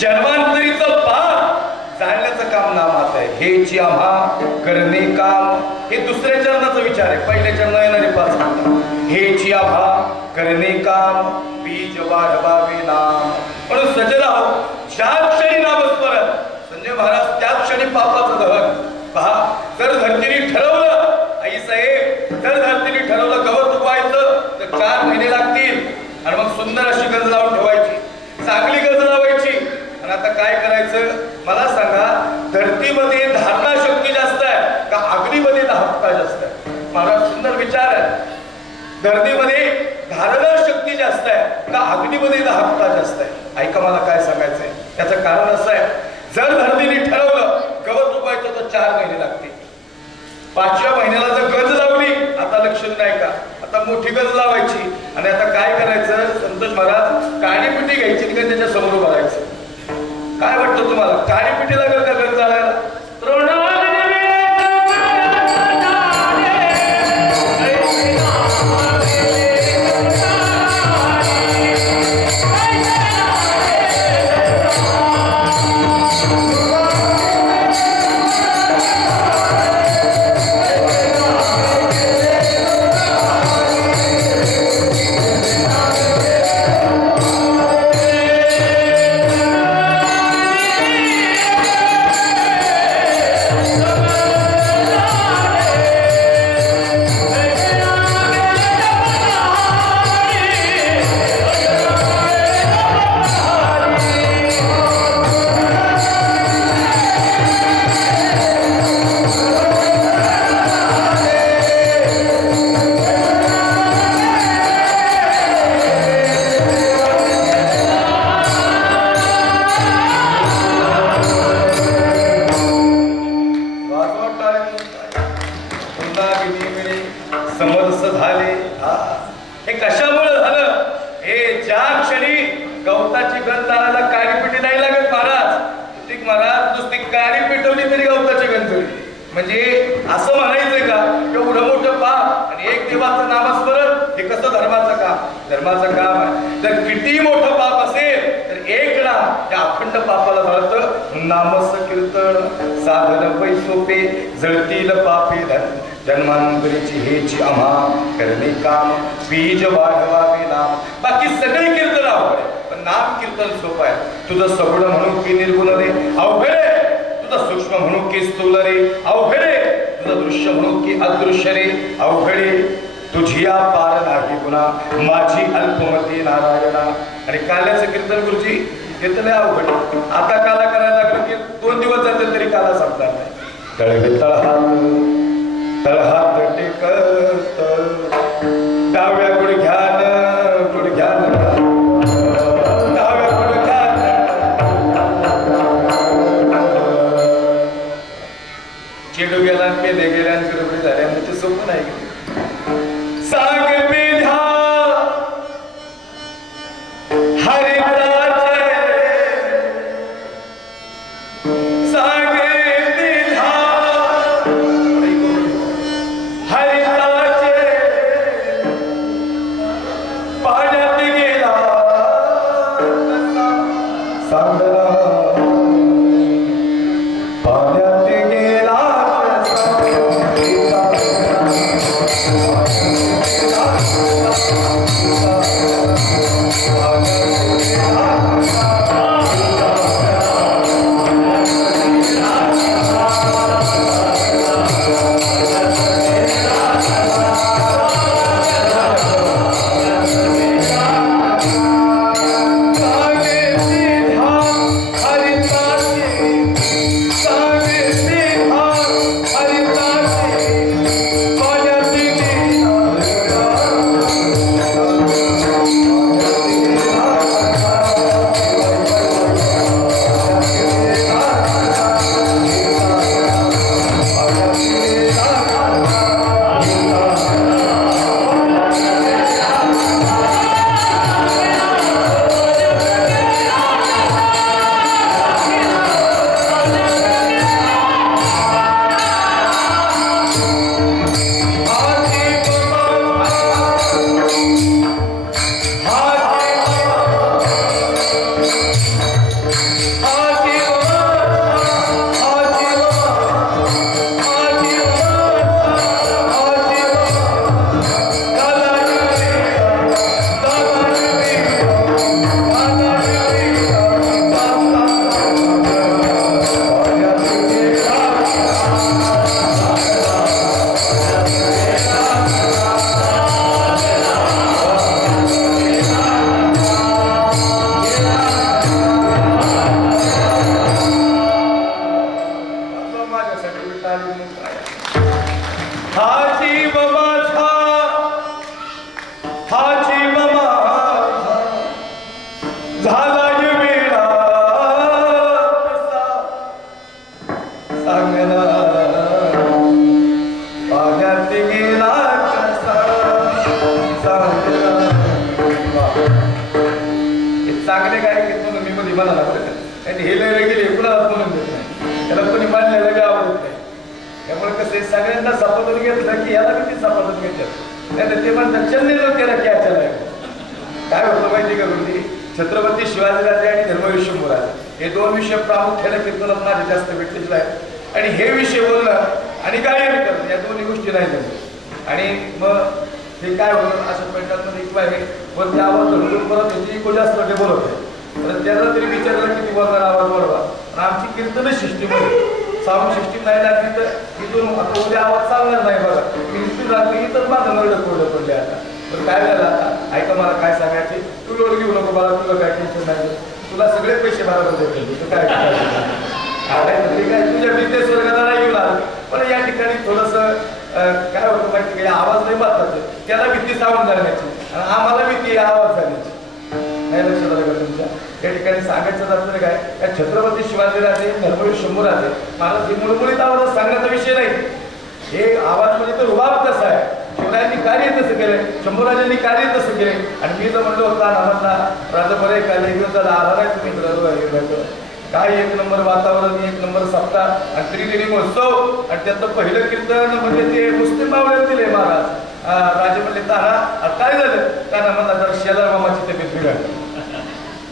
जन्मांतरीचं पाप जाणण्याचं काम नामात आहे. हेची आम्हा करणे काम, हे दुसऱ्या चरणाचा विचार आहे. पहिल्या चरण येणारे 5 म्हणतात हेची आम्हा करणे काम, बीज वाढवावे नाम. म्हणून सजग राहो, ज्या क्षणी नामस्मरण. संजय महाराज त्या क्षणी पापाचं दहन पहा. जर धरतीने ठरवलं, आई साहेब, जर धरतीने ठरवलं गवत उगवायचं तर 4 महिने लागतील. आणि मग सुंदर अशी गंज लावून ठेवायची, चांगली गंज लावायची. आणि आता काय करायचं मला सांगा, धरतीमध्ये धारणा शक्ती जास्त आहे का अग्नीमध्ये दाहकता जास्त आहे? महाराज सुंदर विचार आहे. धरतीमध्ये धारणा शक्ती जास्त आहे का अग्नीमध्ये दाहकता जास्त आहे? ऐका मला काय सांगायचंय. त्याचं कारण असं आहे, जर धरतीने ठरवलं गवत उगवायचं तर 4 महिने लागतील. 5व्या महिन्याला जर गंज लावली, आता लक्षण नाही का, आता मोठी गंज लावायची. आणि आता काय करायचं संतोष महाराज, काळी पिठी घ्यायची आणि त्याच्या समोर भरायचं. काय वाटतं तुम्हाला, काळी पिठी लागेल का गंज लावायला? म्हणजे असं म्हणायचंय का एवढं मोठं पाप आणि एक देवाचं नामस्मरण, हे कसं धर्माचं काम? धर्माचं काम आहे. जर किती मोठं पाप असेल तर एक नाम त्या अखंड पापाला जाळतं. नामस कीर्तन साधन पै सोपे, जळतील पापे धन जन्मांतरीची हेची आम्हा करणे काम, बीज वाढवावे नाम. बाकी सगळे कीर्तन अवघड आहे, पण नाम कीर्तन सोपं आहे. तुझं सगुण म्हणून की निर्गुण रे अवघड आहे, तुझं सूक्ष्म म्हणून की स्थूल रे अवघड आहे, तुझं दृश्य म्हणून की अदृश्य रे अवघड आहे. तुझी या पार नाही गुणा माझी अल्पमती नारायणा. आणि काल्याचं कीर्तन गुरुजी हे तर लय अवघड. आता काला करायला लागलं की 2 दिवस जातील तरी काला संपणार नाही. तळवे तळहात टेकत डाव्या गुडघ्यान गुडघ्यान डाव्या गुडघ्यान चेडू गेला पेले गेल्या आणि गडबडी झाल्या म्हणजे सोपं नाही. सांग पिढ्या हरिताचे सांग पिढ्या हरिताचे पाण्यात गेला सांगला पाण्यात गेला हा जीव माझा, हा जीव माझा झाला वेळा सांगना पाण्यात गेला कसा सांगना. हे चांगले गायक आहेत म्हणून मी मध्ये म्हणाला बरं, आणि हे लय गेले कुणालाच म्हणून देत नाही, त्याला कोणी मानलेलं बी आवडत नाही. त्यामुळे कसं सगळ्यांना सापडून घेतलं की याला किती सापडून घेतलं नाही ते म्हणतात चंदे लोक त्याला क्या चलाय. काय होतं माहिती का म्हणजे छत्रपती शिवाजीराजे आणि धर्मवीर शंभूराज हे दोन विषय प्रामुख्याने कीर्तनात माझे जास्त भेटलेले आहेत. आणि हे विषय बोलणं आणि गायन करणं या दोन्ही गोष्टी नाही झाल्या. आणि मग हे काय होतं असं पैठामध्ये इकडं आहे पण त्या आवाज धरून परत त्याची इको जास्त बोलत आहे. तर त्याला तरी विचारलं किती बोलणार आवाज वाढवा. पण आमची कीर्तन सिस्टीममध्ये साऊंड सिस्टीम नाही लागली तर इथून आता उद्या आवाज चालणार नाही. बघा इथून रात्री इथंच माझं नरडं कोरडं पडले आता. तर काय झालं आता ऐका मला काय सांगायचे, तू लोड घेऊ नको मला, तुला काय टेन्शन नाही, तुला सगळे पैसे बरोबर देतील तू काय काय तुझ्या बिझनेस वर्गाला नाही घेऊन आलं. पण या ठिकाणी थोडंसं काय होतं माहिती का आवाज नाही महत्वाचं, त्याला भीती सावून झाल्याची आणि आम्हाला भीती आवाज झाल्याची नाही लक्षात आलं का तुमच्या. या ठिकाणी सांगायचं जातं काय या छत्रपती शिवाजीराजे धर्मवीर शंभूराजे मला हे मुळमुळीत आवाज सांगण्याचा विषय नाही. हे आवाज म्हणजे तो रुबाब कसा आहे, शिवरायांनी कार्य तसं केलंय, शंभूराजांनी कार्य तसं केले. आणि मी जर म्हणलो होता नामांना राजा बरे काय त्याला आला नाही तुम्ही काय एक नंबर वातावरण, एक नंबर सप्ताह आणि त्रिदिनी महोत्सव. आणि त्यातलं पहिलं कीर्तन म्हणजे ते मुस्लिम बावड्यात दिले महाराज राजे म्हणले ताना काय झालं त्यांना म्हणला जर शेजार मामाची तब्येत बिघडली.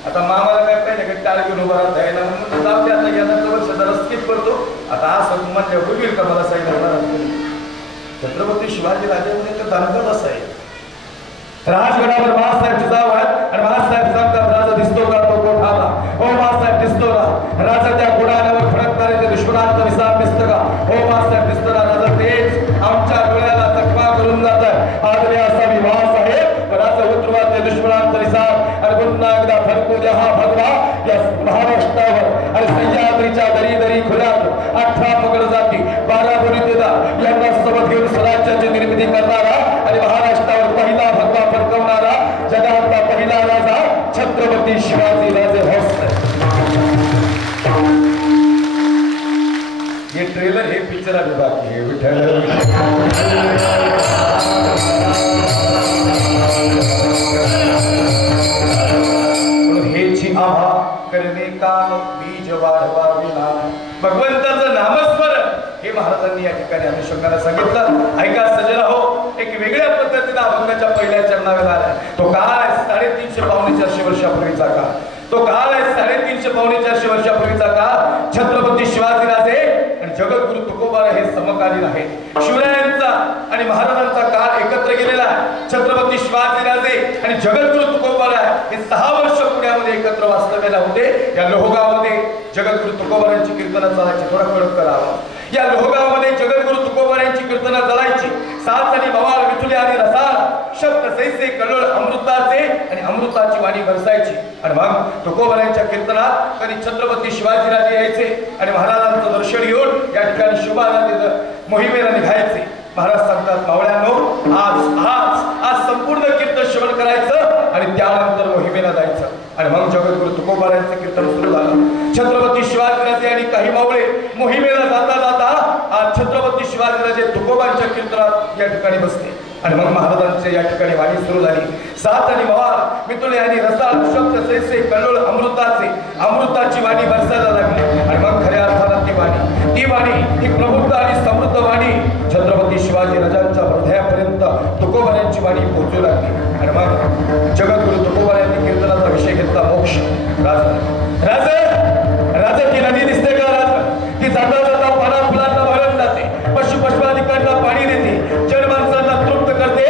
आता मामाला काय पाहिजे काही टाळ घेऊन उभा राहता येईल म्हणून जाऊ दे आता गेला वर्ष जरा स्किप करतो. आता असं म्हणल्या होईल का मला सांगितलं. छत्रपती शिवाजी राजांनी तर दानकच असं आहे. राजगडावर महासाहेब जाव आहेत आणि महासाहेब सांगतात राजा दिसतो का तो कोठाला, हो महासाहेब दिसतो ना. राजा त्या गुडाण्यावर खडकणारे त्या दुश्मनांचा विसाप दिसतं का, हो महासाहेब दिसतो ना. राजा तेच आमच्या डोळ्याला चकमा करून जात आदरे असा विवाह आहे. राजा उतरवा त्या दुश्मनांचा विसाप आणि पुन्हा एकदा फडकू द्या हा भगवा या महाराष्ट्रावर. आणि सह्याद्रीच्या दरी दरी खुल्यात 18 पगड जाती 12 बुरीतेदा यांना सोबत घेऊन स्वराज्याची निर्मिती करणारा आणि महाराष्ट्रावर पहिला भगवा फडकवणारा जगातला पहिला राजा छत्रपती शिवाजी राजे भोसले. हे ट्रेलर हे पिक्चर आहे बाकी हे विठ्ठल हेची आभा करणे काम बीज वाढवाविना. भगवंताचं नामस्मरण हे महाराजांनी या ठिकाणी अनुषंगाला सांगितलं. ऐका सजला हो, एक वेगळ्या पद्धतीने अभंगाच्या पहिल्या चरणाला आलाय. तो काळ आहे 350 पावणे 400 वर्षापूर्वीचा काळ. तो काळ आहे 350 पावणे 400 वर्षापूर्वीचा काळ. छत्रपती शिवाजीराजे आणि जगद्गुरु तुकोबाराय हे समकालीन आहे. शिवरायांचा आणि महाराजांचा काळ एकत्र गेलेला आहे. छत्रपती शिवाजीराजे आणि जगद्गुरु तुकोबाराय हे 6 वर्ष पुण्यामध्ये एकत्र वास्तव्याला होते. या लोहगावमध्ये जगद्गुरु तुकोबारायांची कीर्तनं चालायची. थोडा कळत करावा. या लोहगावमध्ये जगद्गुरु तुकोबारायांची कीर्तनं चालायची. साथ आणि बवाल विठुले आणि रसाळ शब्द जैसे कल्लोळ अमृताचे आणि अमृताची वाणी बरसायची. आणि मग तुकोबारायांच्या कीर्तनात कधी छत्रपती शिवाजीराजे यायचे आणि महाराजांचं दर्शन घेऊन या ठिकाणी शुभाराधी मोहिमेला निघायचे. महाराज सांगतात मावळ्यांनो आज आज आज संपूर्ण कीर्तन श्रवण करायचं आणि त्यानंतर मोहिमेला जायचं. आणि मग जगद्गुरु तुकोबारायांचं कीर्तन सुरू झालं. छत्रपती शिवाजीराजे आणि काही मावळे मोहिमेला जाता जाता आज छत्रपती शिवाजीराजे तुकोबांच्या कीर्तनात या ठिकाणी बसले. आणि मग महाराजांचे या ठिकाणी वाणी सुरू झाली. साथ आणि बवाल मितुले आणि रसाळ शब्द जैसे कल्लोळ अमृताचे अमृताची वाणी बरसायला लागली. आणि मग खऱ्या अर्थानं ती वाणी ही प्रबुद्ध आणि समृद्ध वाणी छत्रपती शिवाजी राजांच्या हृदयापर्यंत तुकोबारायांची वाणी पोहोचू लागली. आणि मग जगद्गुरु तुकोबारायांनी कीर्तनाचा विषय घेतला मोक्ष. राजा ती नदी दिसते का राजा, ती जाता जाता पाना फुलांना भरत जाते, पशुपशुआदिकांना पाणी देते, जड माणसांना तृप्त करते.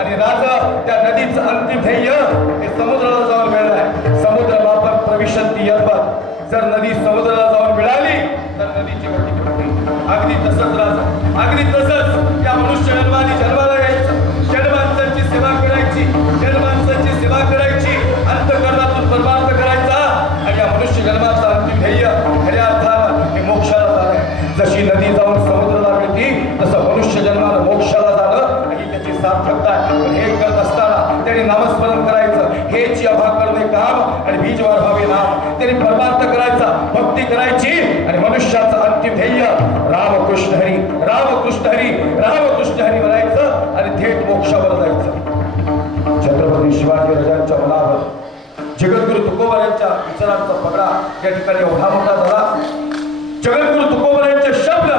आणि राजा त्या नदीचं अंतिम ध्येय हे समुद्राला जाऊन मिळालंय. समुद्र मापन प्रविशंती यद्वत्. जर नदी समुद्राला जाऊन मिळाली तर नदीची गती घडते. अगदी तसंच राजा, अगदी तसंच या मनुष्य जन्माला यायचं, जड माणसांची सेवा करायची, जड माणसांची सेवा करायची, अंतःकरणातून परमार्थ करायचा. आणि या मनुष्य जन्माचा अंतिम ध्येय खऱ्या अर्थानं हे मोक्षाला झालंय. जशी नदी जाऊन समुद्राला मिळते तसं मनुष्य जन्माला मोक्ष सार्थकता आहे. पण हे करत असताना त्यांनी नामस्मरण करायचं, हेच आभा करणे काम आणि बीज वाढवावे नाम. त्यांनी परमार्थ करायचा, भक्ती करायची आणि मनुष्याचं अंतिम ध्येय रामकृष्ण हरी रामकृष्ण हरी रामकृष्ण हरी म्हणायचं आणि थेट मोक्षावर जायचं. छत्रपती शिवाजी राजांच्या मनावर जगद्गुरु तुकोबा यांच्या विचारांचा पगडा या ठिकाणी एवढा मोठा झाला. जगद्गुरु तुकोबा यांचे शब्द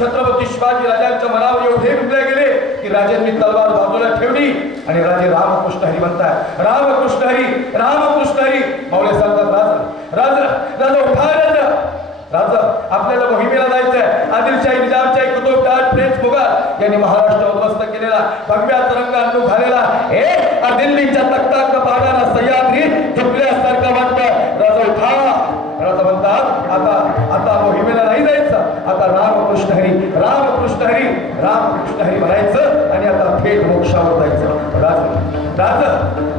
छत्रपती शिवाजी राजांच्या मनावर एवढे रुजले गेले की राजांनी तलवार बाजूला ठेवली आणि राजे रामकृष्ण हरी म्हणताय, रामकृष्ण हरी रामकृष्ण हरी. मावळे सांगतात, राजा राजा राजा उठा, राजा राजा आपल्याला मोहिमेला जायचंय. आदिलशाही निजामशाही कुतुबशाह फ्रेंच मुघल यांनी महाराष्ट्र उद्ध्वस्त केलेला, भगव्या तिरंगा अंडू घालेला, दिल्लीच्या तख्ताक पाहणारा सह्याद्री झुकल्यासारखं वाटतं. राजा उठा. राजा म्हणतात, आता आता मोहिमेला नाही जायचं, आता रामकृष्ण हरी रामकृष्ण हरी रामकृष्ण हरी म्हणायचं आणि आता थेट मोक्षावर जायचं. राजा राजा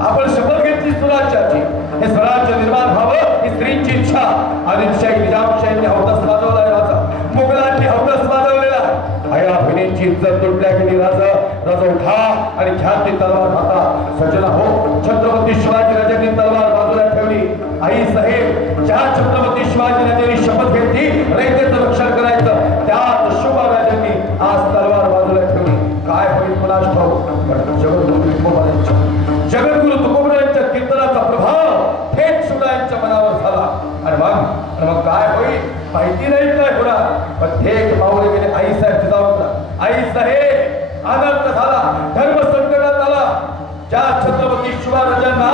आपण शपथ घेतली स्वराज्याची, हे स्वराज्य निर्माण व्हावं ही स्त्रीची इच्छा. आदिलशाही निजामशाहीने हौदस वाजवलाय राजा, मुघलांनी हौदस वाजवलेला आहे. आया बहिणींची इज्जत तुटल्या गेली. राजा राजा उठा आणि घ्या ती तलवार हातात. सज्जना हो, छत्रपती शिवाजी राजांनी तलवार बाजूला ठेवली. आई साहेब, ज्या छत्रपती शिवाजी राजांनी शपथ घेतली रयतेचं रक्षण करायचं, त्याच शुभा राजांनी आज तलवार बाजूला ठेवली. काय होईल कुणास ठाऊक. जगद्गुरु तुकोबरायांच्या कीर्तनाचा प्रभाव थेट शिवरायांच्या मनावर झाला. आणि मग काय होईल माहिती नाही काय होणार. पण थेट मावळे गेले आई साहेब जिजाऊला. आई साहेब, अनर्थ झाला, धर्म संकटात आला. ज्या छत्रपती शिवराजांना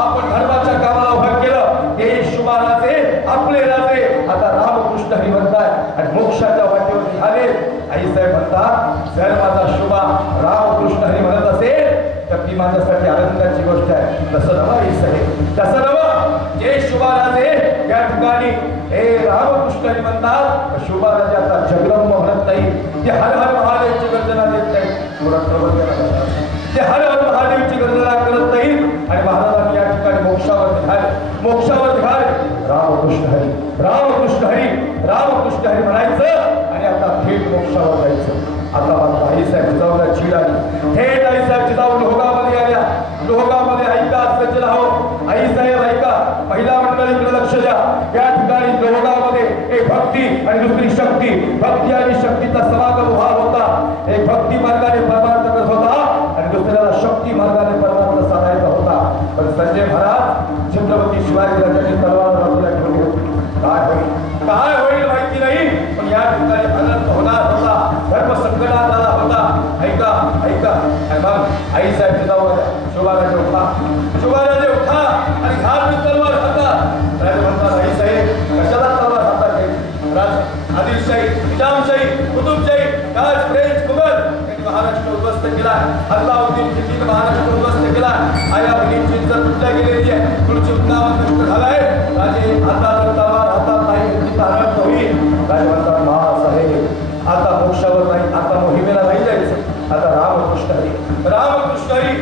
आपण धर्माच्या कामाला उभं केलं, हे शिवराजे आपले राजे आता रामकृष्ण हरी म्हणताय आणि मोक्षाच्या वाटेवर झाले. आई साहेब म्हणतात, जर माझा शुभा रामकृष्ण हरी म्हणत असेल तर ती माझ्यासाठी आनंदाची गोष्ट आहे. तसं नवं आई साहेब, तसं नवं. जे शुभाराजे या ठिकाणी हे रामकृष्ण हरी म्हणतात, शुभाराजे आता जगदंब म्हणत नाही, ते हर हर महादेवची गर्जना देत नाही, ते हर हर महादेवची गर्जना करत नाही. आणि महाराजांनी या ठिकाणी मोक्षावर निघाले, मोक्षावर निघाले. रामकृष्ण हरी रामकृष्ण हरी रामकृष्ण हरी म्हणायचं आणि आता थेट मोक्षावर जायचं. आता मात्र आई साहेब जिजाऊला चीड आली. थेट आई साहेब जिजाऊ लोहगामध्ये आल्या. लोहगामध्ये ऐका सज्जन हो, आई साहेब ऐका, महिला मंडळीकडे लक्ष द्या. या ठिकाणी लोहगामध्ये एक भक्ती आणि दुसरी शक्ती, भक्ती आणि शक्तीचा समागम भाव होता. एक भक्ती मार्गाने परमार्थ करत होता आणि दुसऱ्याला शक्ती मार्गाने परमार्थ साधायचा होता. पण संजय महाराज छत्रपती शिवाजी राजांनी तलवार बाजूला ठेवली होती. काय होईल माहिती नाही, पण या ठिकाणी अनंत होणार होता, धर्म संकटात आला होता. ऐका ऐका. मग आई साहेब जाऊ शिवराजे उठा, शिवराजे उठा आणि घाल तलवार हातात. राजा म्हणतात, आई साहेब कशाला तलवार हातात घ्यायची. राज आदिलशाही निजामशाही कुतुबशाही ताज फ्रेंच मुघल यांनी महाराष्ट्र उद्ध्वस्त केला. अल्लाउद्दीन खिलजीने महाराष्ट्र उद्ध्वस्त केला. आया बहिणींची इज्जत तुटल्या गेलेली आहे, तुळची उन्नावात नष्ट झालाय. राजे आता तलवार हातात नाही घेतली तर अनर्थ होईल. राजा म्हणतात, महासाहेब आता मोक्षावर नाही, आता मोहिमेला नाही जायचं, आता रामकृष्ण हरी रामकृष्ण हरी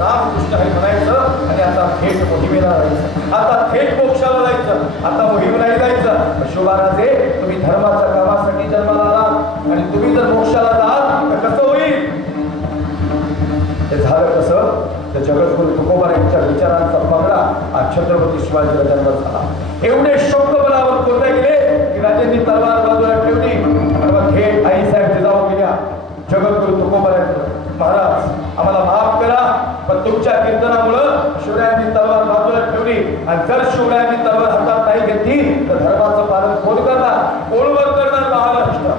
रामकृष्ण हरी म्हणायचं आणि आता थेट मोहिमेला जायचं, आता थेट मोक्षाला जायचं, आता मोहिमेला जायचं. शोभाराजे, तुम्ही धर्माच्या कामासाठी जन्माला आलात आणि तुम्ही जर मोक्षाला जाल तर कसं होईल. हे झालं कसं, तर जगद्गुरु तुकोबा यांच्या विचारांचा पगडा आज छत्रपती शिवाजी राजांवर झाला. एवढे शब्द बलावर कोरले गेले की राजांनी तलवार बाजूला ठेवली. थेट आई साहेब जिजाऊ गेल्या. जगद्गुरु तुकोबा महाराज आम्हाला माफ करा, पण तुमच्या कीर्तनामुळं शिवरायांनी तलवार बाजूला ठेवली आणि जर शिवरायांनी तलवार हातात नाही घेतली तर धर्माचं पालन कोण करणार, कोण करणार. महाराष्ट्र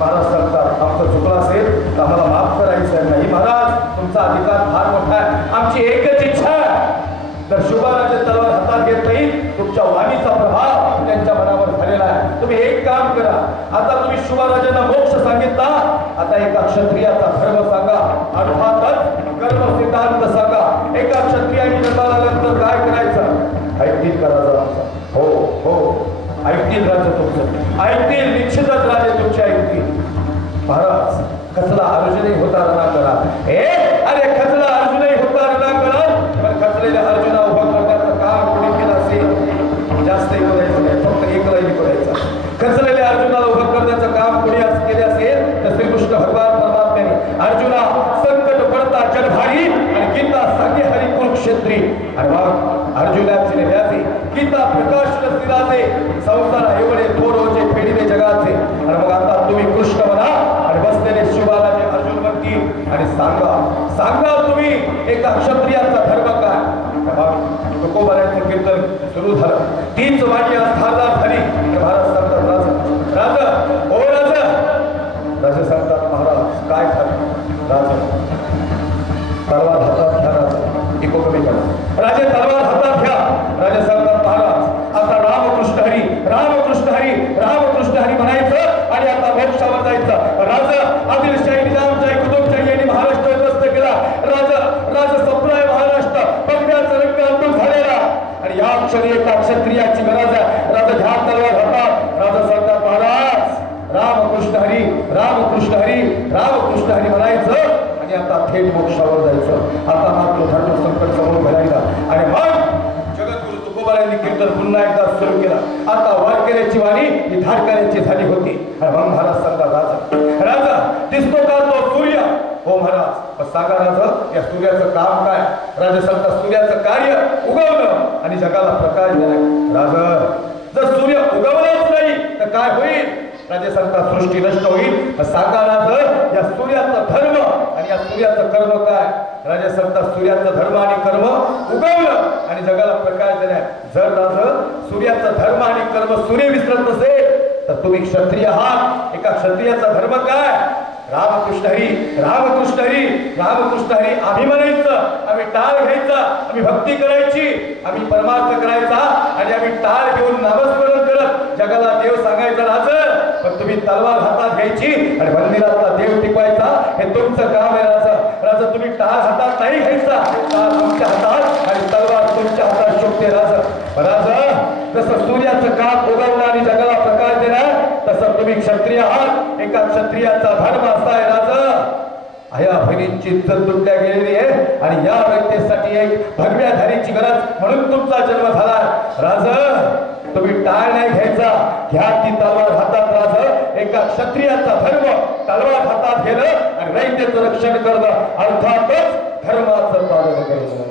महाराज सांगतात, आमचं चुकलं असेल तर आम्हाला माफ करायचं नाही. महाराज तुमचा अधिकार फार मोठा आहे, आमची एकच इच्छा आहे, जर शिवरायांचे तलवार हातात घेत नाही तुमच्या वाणीचा प्रभाव त्यांच्या मनावर झालेला आहे. तुम्ही एक काम करा, आता तुम्ही शिवराजांना मोक्ष सांगितला, आता एका क्षत्रियाचा धर्म सांगा, अर्थातच कर्म सिद्धांत सांगा. एका क्षत्रियाने जन्माला आल्यानंतर काय करायचं, ऐकतील का राजा आमचा? हो हो ऐकतील राजा तुमचं, ऐकतील, निश्चितच राजे तुमचे ऐकतील. महाराज खचला अर्जुनही होता रणा करा. अरे खचला अर्जुनही होता रणा करा, पण खचलेल्या अर्जुना उभा करण्याचं काम कोणी केलं असेल, जास्त ऐकून फक्त एकला ऐकून. खचलेल्या अर्जुनाला उभं करण्याचं काम कोणी केले असेल तर श्रीकृष्ण भगवान परमात्म्याने. अर्जुना संकट पडता तुम्ही आणि सांगा तुम्ही एका क्षत्रियाचा धर्म काय. तुकोबारायचं कीर्तन सुरू झालं. तीच वाणी आज धारदार झाली. महाराज सांगतात राजा सांगतात महाराज काय झालं. राजा तलवार हातात घ्या. राजे तलवार हातात घ्या. राजा सांगतात महाराज आता रामकृष्ण हरी म्हणायचं आणि आता मोक्षावर जायचं. राजा आदिलशाही निजामशाही कुतुबशाही यांनी महाराष्ट्र उद्ध्वस्त केला. राजा संपलाय महाराष्ट्र. बघण्याचा रंग अंतून झालेला आणि या क्षणी एका क्षत्रियाची गरज आहे. राजा घ्या तलवार हातात. राजा सांगतात महाराज रामकृष्ण हरी म्हणायचं आणि आता थेट मोक्षावर जायचं. आता मात्र धर्म संकट समोर घालायला आणि मग जगद्गुरु तुकोबारायांनी कीर्तन पुन्हा एकदा सुरू केलं. आता वारकऱ्याची वाणी ही धारकऱ्याची झाली होती. आणि मग महाराज सांगता राजा दिसतो का तो सूर्य. हो महाराज मग सांगा राजा या सूर्याचं काम काय. राजा सांगता सूर्याचं कार्य उगवणं आणि जगाला प्रकाश देणं. राजा जर सूर्य उगवलाच नाही तर काय होईल. राजे सांगतात सृष्टी नष्ट होईल. सांगा राजा या सूर्याचं धर्म आणि या सूर्याचं कर्म काय. राजा सांगतात सूर्याचं धर्म आणि कर्म उगवलं आणि जगाला प्रकाश देणं. जर राजा सूर्याचं धर्म आणि कर्म सूर्य विसरत नसेल तर तुम्ही क्षत्रिय आहात. एका क्षत्रियाचा धर्म काय. रामकृष्ण हरी आम्ही म्हणायचं. आम्ही टाळ घ्यायचा. आम्ही भक्ती करायची. आम्ही परमार्थ करायचा आणि आम्ही टाळ घेऊन नामस्मरण करत जगाला देव सांगायचा. राजा पण तुम्ही तलवार हातात घ्यायची आणि मंदिरातला देव टिकवायचा. हे तुमचं काम आहे राजा तुम्ही टाळ हातात नाही घ्यायचा. टाळ तुमच्या हातात आणि तलवार तुमच्या हातात शोभते. राजा जसं सूर्याचं काम उगवणं आणि जगाला प्रकाश देणार तसं तुम्ही क्षत्रिय आहात. एका क्षत्रियाचा धर्म असा आहे. राजा ह्या बहिणींची इज्जत तुटल्या गेलेली आहे आणि या व्यक्तीसाठी एक भगव्या धारीची गरज म्हणून तुमचा जन्म झाला. राजा तुम्ही टाळ नाही घ्यायचा. घ्या ती तलवार हातात. राजा एका क्षत्रियाचा धर्म तलवार हातात घेणं आणि रयतेचं रक्षण करणं अर्थातच धर्माचं पालन करणं.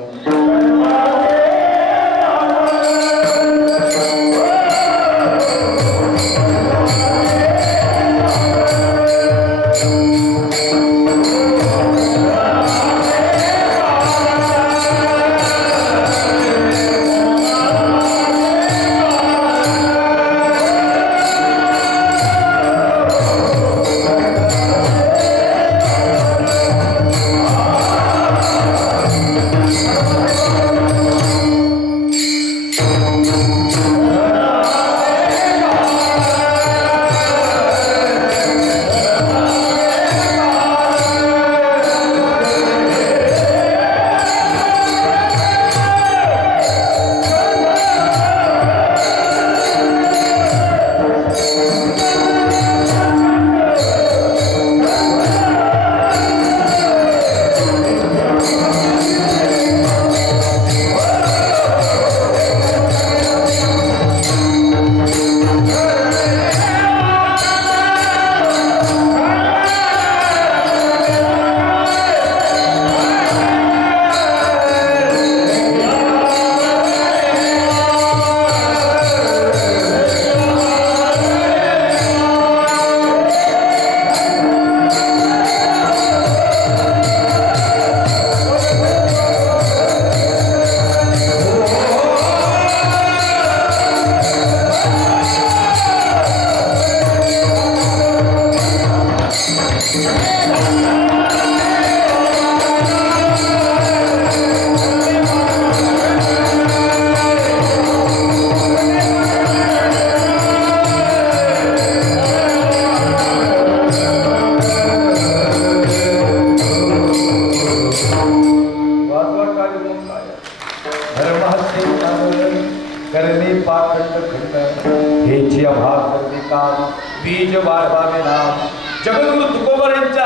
बीज वाढवावे नाम. जगद्गुरु तुकोबारायांच्या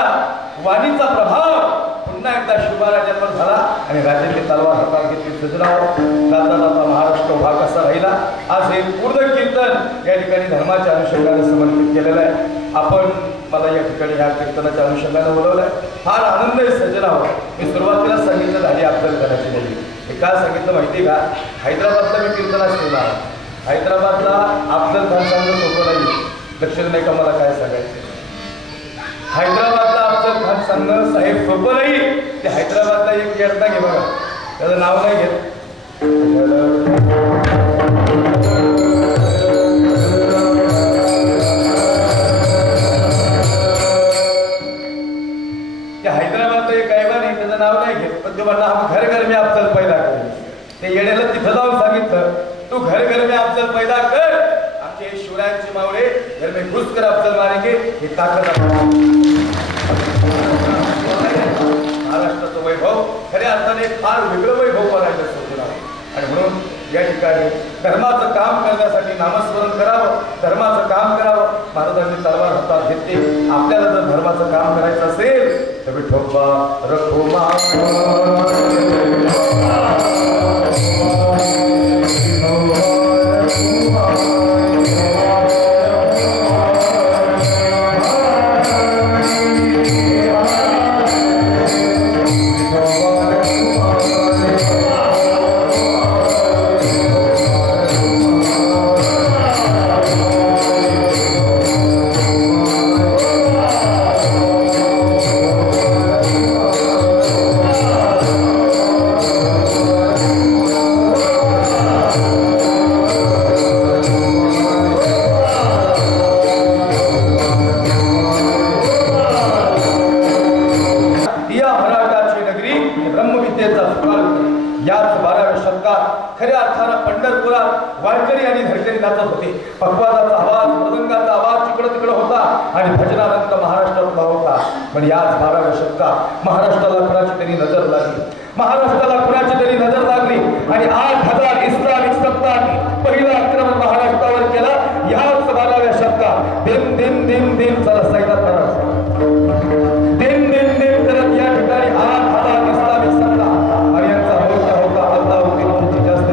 वाणीचा प्रभाव पुन्हा एकदा शिवबाला जन्म झाला आणि राज्याची तलवार हातात घेतली. सजराव जाता जाता महाराष्ट्र उभा कसा राहिला. आज हे पूर्ण कीर्तन या ठिकाणी धर्माच्या अनुषंगाने समर्पित केलेलं आहे. आपण मला या ठिकाणी ह्या कीर्तनाच्या अनुषंगाने बोलवलं आहे. फार आनंद आहे सजराव. मी सुरुवातीला सांगितलं झाली अफजल खानाची नाही. हे काय सांगितलं माहिती का. हैदराबादला मी कीर्तनाच केला. हैदराबादला अफजल खान सांगत सोपं नाही. लक्षात नाही का मला काय सांगायचं. हैदराबादला अफजल खान आणणं साहेब सोपं नाही. ते हैदराबादला एक येडता घे बघा, त्याचं नाव नाही घेत. त्या हैदराबादला एक गायबा नाही, त्याचं नाव नाही घेत, पण तो म्हणला हम घर घर में अफजल पैदा कर. ते येण्याला तिथं जाऊन सांगितलं तू घर घर में अफजल पैदा कर, आमचे शिवरायांचे मावळे घर में घुस कर अफजल मारेंगे. हे ताकद महाराष्ट्राचं वैभव खऱ्या अर्थाने फार वेगळं वैभव बनायचं सोडून आहे. आणि म्हणून या ठिकाणी धर्माचं काम करण्यासाठी नामस्मरण करावं, धर्माचं काम करावं. महाराजांनी तलवार हातात घेतली. आपल्याला जर धर्माचं काम करायचं असेल तर विठोबा रखुमा खऱ्या अर्थानं पंढरपुरात वारकरी आणि धडकरी नाचत होते. पक्वादाचा आवाज, मृदंगाचा आवाज तिकडं तिकडं होता आणि भजनानंद महाराष्ट्रातला होता. पण याच 12व्या शतकात महाराष्ट्राला कुणाची तरी नजर लागली, महाराष्ट्राला कुणाची तरी नजर लागली आणि 8,000 इस्लामिक सत्तांनी पहिलं आक्रमण महाराष्ट्रावर केला. याच 12व्या शतकात दिन दिन दिन दिन चला सैन्यात दिन दिन दिन करत या ठिकाणी 8,000 इस्लामिक सत्ता आणि यांचा मोर्चा होता अल्लाउद्दीन खिलजी. जास्त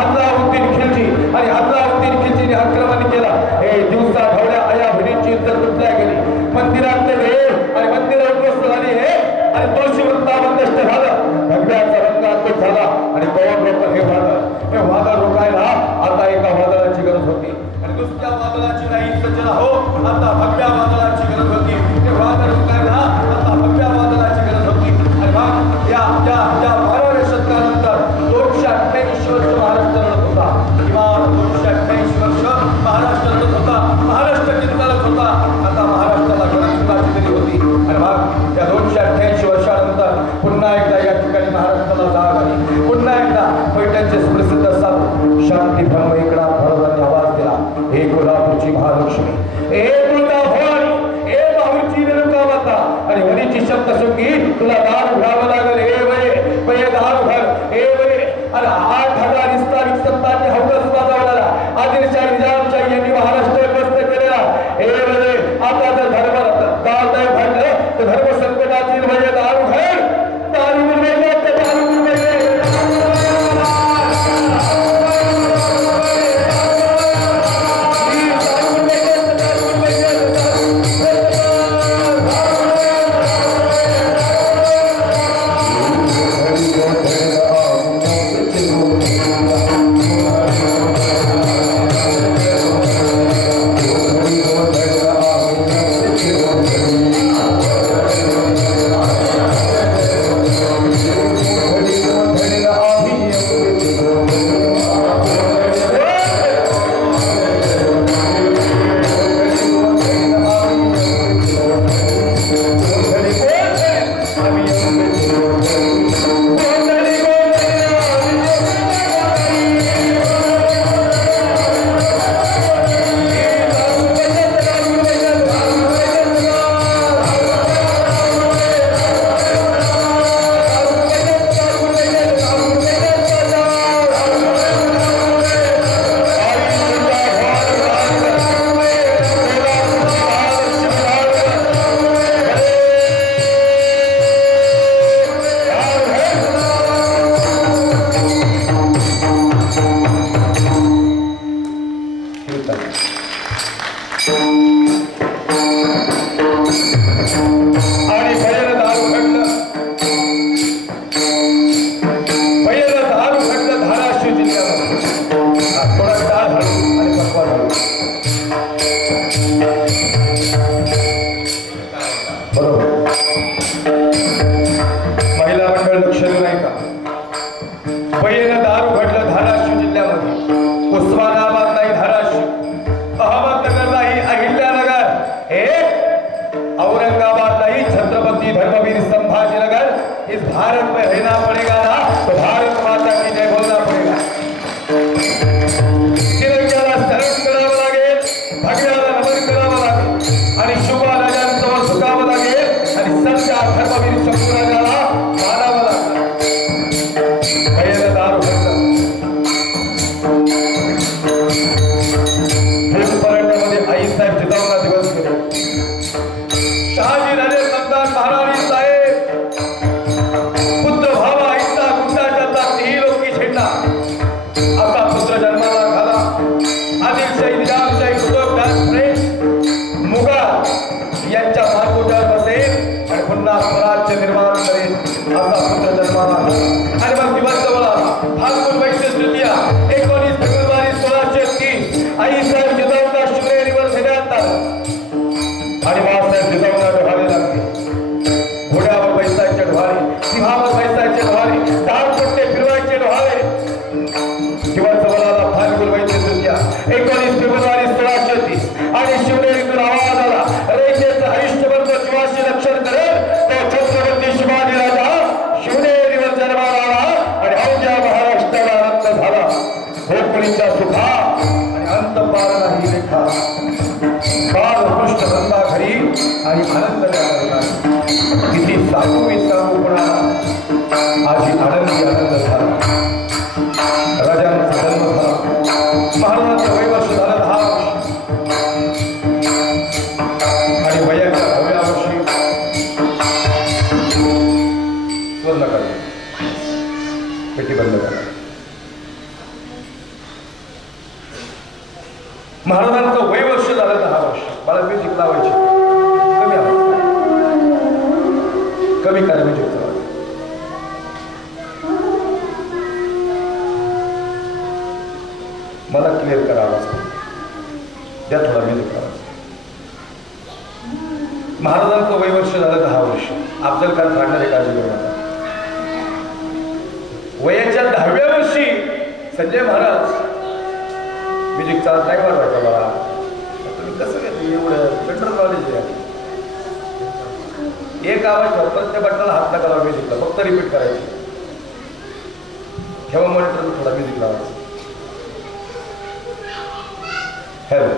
अल्लाउद्दीन खिलजी आणि अल्लाउद्दीन खिलजीने आक्रमण केला. हे दिवसा ढवळ्या आया भडींची इज्जत लुटल्या गेली. मंदिरातले हे आणि मंदिरात उद्ध्वस्त झाली हे आणि तुळशी वृंदावन नष्ट झालं. भगव्याचा रंगात झाला आणि पवन रोपण हे वादळ, हे वादळ रोखायला आता एका वादळाची गरज होती आणि दुसऱ्या वादळाची नाही सज्जन हो, आता भगव्या वादळाची गरज होती. हे वादळ रोखायला आता भगव्या वादळाची गरज होती. आणि मग या 12व्या शतकानंतर 288 वर्ष महाराष्ट्र लढत होता. किमान 288 वर्ष महाराष्ट्र लढत होता. महाराष्ट्र चिंतलत होता. आता महाराष्ट्राला गरज कुणाची तरी होती. आणि मग या 288 वर्षानंतर पुन्हा एकदा या ठिकाणी महाराष्ट्राला जाग आली. पुन्हा एकदा पैठणचे सुप्रसिद्ध साधू शांती ब्रह्म एकनाथ महाराजांनी आवाज दिला. हे कोल्हापूरची महालक्ष्मी, हे तुळजाभवानी, हे बाहुची रेणुकामाता आणि हरीची शब्दसंगी तुला दान घ्यावं लागेल. हे वय दान घर हे वय. आणि 8,000 इस्लामिक सत्तांनी हौकस वाजवणारा आदिलशाही निजामशाही यांनी महाराष्ट्र ग्रस्त केलेला हे वय. आता जर धर्म दान नाही घडलं तर धर्म संकटातील वय दारू घर दारू महिला मंडळ लक्ष देऊ नाही का? पहिलं दारू घडलं धाराशिव जिल्ह्यामध्ये, उस्मानाबाद नाही धाराशिव, अहमदनगर नाही अहिल्यानगर, हे औरंगाबाद नहीं छत्रपति धर्मवीर संभाजीनगर। इस भारत में रहना पड़ेगा ना तो भारत माता की जय बोलना पड़ेगा। तिरंग्याला सलाम करावं लागेल, भगव्याला नमन करावं लागेल आणि शुभाराजांजवळ झुकावं लागेल आणि सच्चा धर्मवीर शंभूराजाला मानावं लागेल। पहिलं दार होतं परंड्यामध्ये आईसाहेब जिजाऊंना दिवस केले। शहाजी राजे समदार महाराणी साहेब पुत्र भावा आईचा गुंडाच्या तीही लोकी झेंडा असा पुत्र जन्माला घाला। आदिलशाही निजामशाही कुतुबशाही मुघल यांच्या मार्गोटावर बसेल आणि पुन्हा स्वराज्य निर्माण करेल असा पुत्र जन्माला घाला। आणि मग दिवस जवळ आला, फाल्गुन वैशाख तृतीया 19 फेब्रुवारी 1630 आईसाहेब जिजाऊंना शिवनेरीवर नेण्यात आलं आणि बाळासाहेब जिजाऊंना डोहाळे लागले। घोड्यावर बैसायचे डोहाळे, सिंहावर बैसायचे डोहाळे, दारपट्टे फिरवायचे डोहाळे। दिवस जवळ आला, फाल्गुन वैशाख तृतीया 19 फेब्रुवारी 1630 आणि शिवनेरीतून आवाज आला, रेषेचं आयुष्यभर जीवाशी रक्षण करेल तो छत्रपती शिवाजी राजा शिवनेरीवर जन्माला आला आणि अवघ्या महाराष्ट्राला आनंद झाला। भोपळीच्या सुखा आणि अंत पार नाही रेखा, काल पृष्ठ बंदा घरी आणि आनंद द्यावा किती सांगू विचारूपणा आजी आनंदी आनंद झाला। राजांचा जन्म झाला, महाराजांचं वय वर्ष झालं 10 वर्ष आणि वयाच्या 10व्या वर्षी बंद करा, पेटी बंद करा। महाराजांचं वय वर्ष झालं 10 वर्ष। मला म्युझिक लावायची, कमी आवाज, कमी करा म्युझिकचा आवाज। मला क्लिअर करा आवाज, द्या थोडा म्युझिक आवाज। महाराजांचं वय वर्ष झालं 10 वर्ष। अफजल खान काढणारे काळजी करू नका। वयाच्या 10व्या वर्षी संजय महाराज म्युझिकचा नाही वाजवायचा मला, तुम्ही कसं घेतलं एवढं जनरल नॉलेज आहे। एक आवाज ठेवा, प्रत्येक बटनाला हात नका लावा म्युझिकला, फक्त रिपीट करायची। ठेवा मॉनिटर थोडा म्युझिक लावायचं। हॅलो,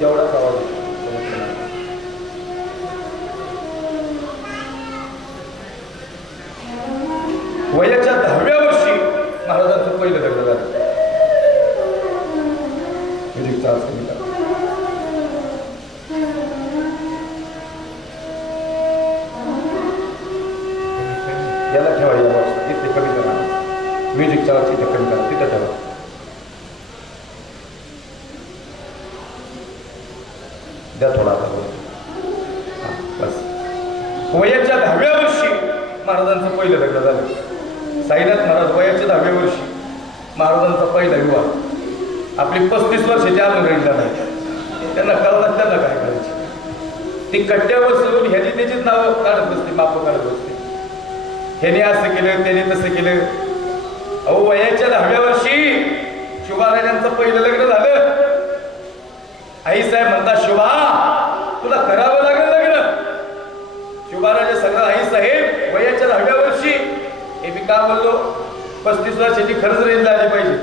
एवढाच आवाज वयाच्या 10व्या वर्षी महाराजांचं पहिलं लग्न झालं। म्युझिकचा आवाज कमी करा। याला ठेवा, या बॉक्स तिथे कमी करा, म्युझिकचा आवाज तिथे कमी करा, तिथे ठेवा। द्या थोडा बस। वयाच्या 10व्या वर्षी महाराजांचं पहिलं लग्न झालं। साईनाथ महाराज वयाच्या 10व्या वर्षी महाराजांचा पहिला विवाह। आपली 35 वर्षाची अजून रहिला नाही, त्यांना कळलं त्यांना काय करायचे। ती कट्ट्यावर सोडून ह्याची त्याचीच नावं काढत बसते, माप काढत बसते। ह्याने असं केलं, त्याने तसं केलं। अहो, वयाच्या 10व्या वर्षी शुभाराजांचं पहिलं लग्न झालं। आईसाहेब म्हणतात, शुभा तुला करावं लागेल लग्न। शुभाराजा सगळं आईसाहेब वयाच्या 10व्या वर्षी, हे मी का बोललो, 35 वर्षाची खरंच रेंज झाली पाहिजे।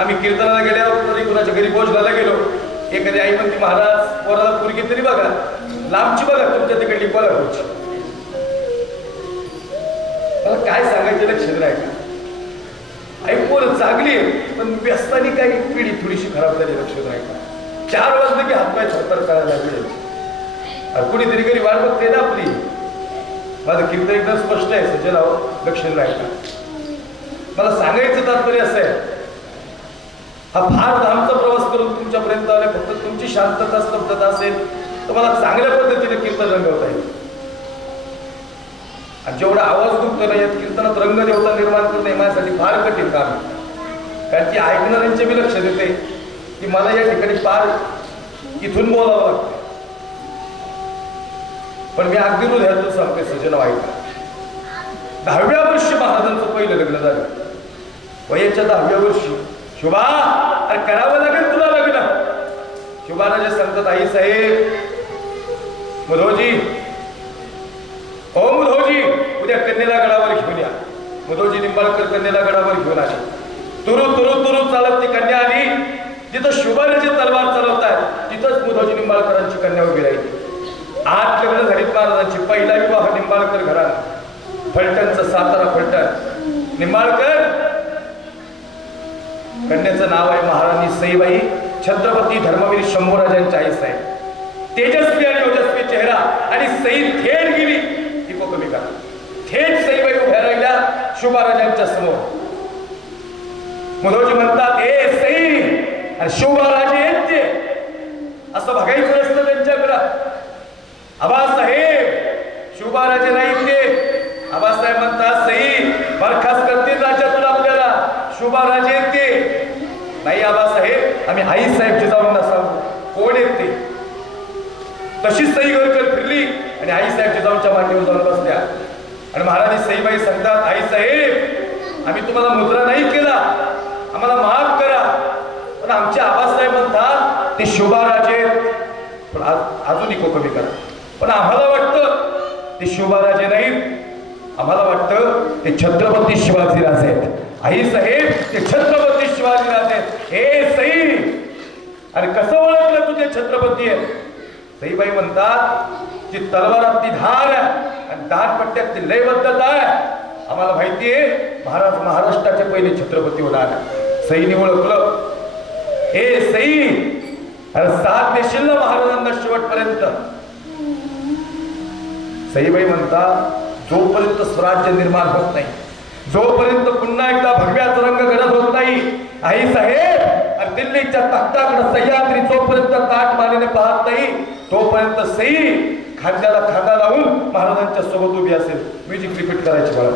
आम्ही कीर्तनाला गेल्यावर तरी कुणाच्या घरी पोहोचला गेलो, एखादी आई म्हणते, महाराज पोराला पोरगी तरी बघा, लांबची बघा, तुमच्या तिकडली कोल्हापूरची। मला काय सांगायचं लक्षात नाही का? आई पोरं चांगली आहे, पण व्यस्तानी काही पिढी थोडीशी खराब झाली, लक्षात नाही का? 4 वाजले की हातपाय थरथर करायला लागले। अरे कुणीतरी घरी वाट बघते ना आपली। माझं कीर्तन एकदम स्पष्ट आहे, सज्जनावर लक्ष नाही का? मला सांगायचं तात्पर्य असं आहे, हा फार धामचा प्रवास करून तुमच्यापर्यंत आले, फक्त तुमची शांतता स्तब्धता असेल तर मला चांगल्या पद्धतीने कीर्तन रंगवता येईल। आणि जेवढा आवाज दुखतो ना, यात कीर्तनात रंगदेवता निर्माण करणे माझ्यासाठी फार कठीण काम आहे। कारण ती ऐकणाऱ्यांचे मी लक्ष देते की मला या ठिकाणी फार इथून बोलावं लागतं। पण मी अगदी हृदयातून सांगते सजन वाईट 10व्या वर्षी महाराजांचं पहिलं लग्न झालं. वयाच्या 10व्या वर्षी शुभा अरे करावं लागेल तुला लग्न. शुभाराजे सांगतात आई साहेब मुधोजी ओ मुधोजी उद्या कन्येला गडावर घेऊन या. मुधोजी निंबाळकर कन्येला गडावर घेऊन आले. तुरु तुरु तुरु चालत ती कन्या आली. जिथं शुभाराजे तलवार चालवतात तिथंच मुधोजी निंबाळकरांची कन्या उभी राहिली. 8 लग्न झालीत महाराजांची. पहिला विवाह निंबाळकर घरात फलटणचं सातारा फलटण. निंबाळकर कन्याचं नाव आहे महाराणी सईबाई छत्रपती धर्मवीर शंभूराजांच्या आई साहेब. तेजस्वी आणि ओजस्वी चेहरा आणि सई थेट गेली ती कमी करा. थेट सईबाई उभ्या राहिल्या शुभाराजांच्या समोर. मुधोजी म्हणतात ए सई आणि शुभाराजे आहेत ते असं बघायचं असतं त्यांच्याकडं. आबासाहेब शुभाराजे नाही ते. आबासाहेब म्हणतात सई बरखास्त करतील राज्यातून आपल्याला. शुभाराजे ते नाही आबासाहेब आम्ही आई साहेब जिजाऊंना सांगू. कोण आहेत ते. तशी सई गरकर फिरली आणि आई साहेब जिजाऊंच्या मांडीवर जाऊन बसल्या. आणि महाराणी सईबाई सांगतात आई साहेब आम्ही तुम्हाला मुजरा नाही केला आम्हाला माफ करा. पण आमचे आबासाहेब म्हणतात ते शुभाराजे पण अजूनही कमी करा. पण आम्हाला वाटतं ते शुभाराजे नाहीत. आम्हाला वाटतं ते छत्रपती शिवाजीराजे आहेत. आई साहेब ते छत्रपती शिवाजीराजे हे सई. आणि कसं ओळखलं तुझे छत्रपती आहे. सईबाई म्हणतात ती तलवारात ती धार आहे आणि धार पट्ट्यात ती लयबद्धता आहे. आम्हाला माहितीये महाराज महाराष्ट्राचे पहिले छत्रपती होणार. सईने ओळखलं हे सई अरे साथ देशील ना महाराजांना शेवटपर्यंत. सईबाई म्हणतात जोपर्यंत स्वराज्य निर्माण होत नाही जोपर्यंत पुन्हा एकदा भगव्याचा रंग घडत होत नाही आई साहेब आणि दिल्लीच्या तख्ताकडे सह्याद्री जोपर्यंत ताट मानेने पाहत नाही तोपर्यंत सई खांद्याला खांदा लावून महाराजांच्या सोबत उभी असेल. म्युझिक रिपीट करायची मला.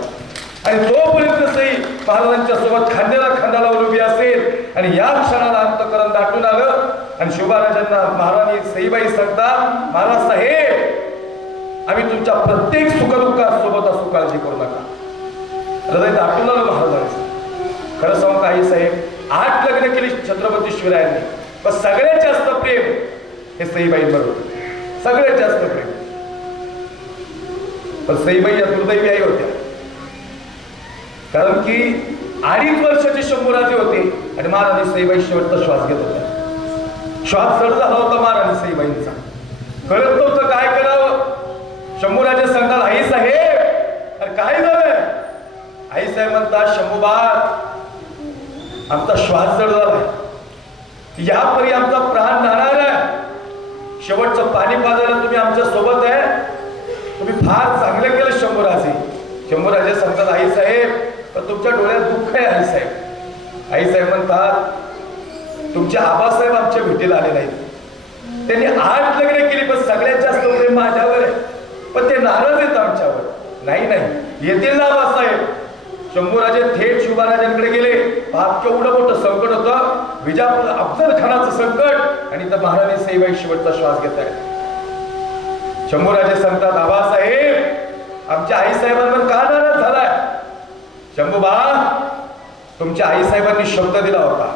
आणि तोपर्यंत सई महाराजांच्या सोबत खांद्याला खांदा लावून उभी असेल. आणि या क्षणाला अंतःकरण दाटून आलं आणि शुभाराजांना महाराणी सईबाई सांगतात महाराज साहेब आम्ही तुमच्या प्रत्येक सुखदुःखात सोबत असू काळजी करू नका. हृदय दाटून आलं महाराजांचं. खरं सांगू आई साहेब 8 लग्न केली छत्रपती शिवरायांनी पण सगळ्यात जास्त प्रेम हे सईबाईंबरोबर. सगळ्यात जास्त प्रेम. पण सईबाई या दुर्दैवी आई होत्या कारण की 2.5 वर्षाचे शंभूराजे होते आणि महाराणी सईबाई शेवटचा श्वास घेत होत्या. श्वास जड झाला होता महाराणी सईबाईंचा. कळत नव्हतं काय करावं. शंभूराजे सांगतात आई साहेब अरे काय झालंय. आई साहेब म्हणतात शंभूबा आमचा श्वास जड झालाय यापरी आमचा प्राण जाणार आहे. शेवटचं पाणी पाजायला तुम्ही आमच्या सोबत आहे. तुम्ही फार चांगले केलं शंभूराजे. शंभूराजे सांगतात आई साहेब पण तुमच्या डोळ्यात दुःख आहे आई साहेब. आई साहेब म्हणतात तुमचे आबासाहेब आमच्या भेटीला आले नाहीत. त्यांनी 8 लग्न केली पण सगळ्यात जास्त प्रेम माझ्यावर आहे. पण ते नाराज आहेत आमच्यावर. नाही नाही येतील ना आबासाहेब. शंभूराजे थेट शुभाराजांकडे गेले. पाप केवढं मोठं संकट होतं. विजापूर अफजल खानाचं संकट आणि तर महाराणी सईबाई शेवटचा श्वास घेत आहेत. शंभूराजे सांगतात आबासाहेब आमच्या आई साहेबांवर का नाराज झालाय. शंभूबा तुमच्या आई साहेबांनी शब्द दिला होता.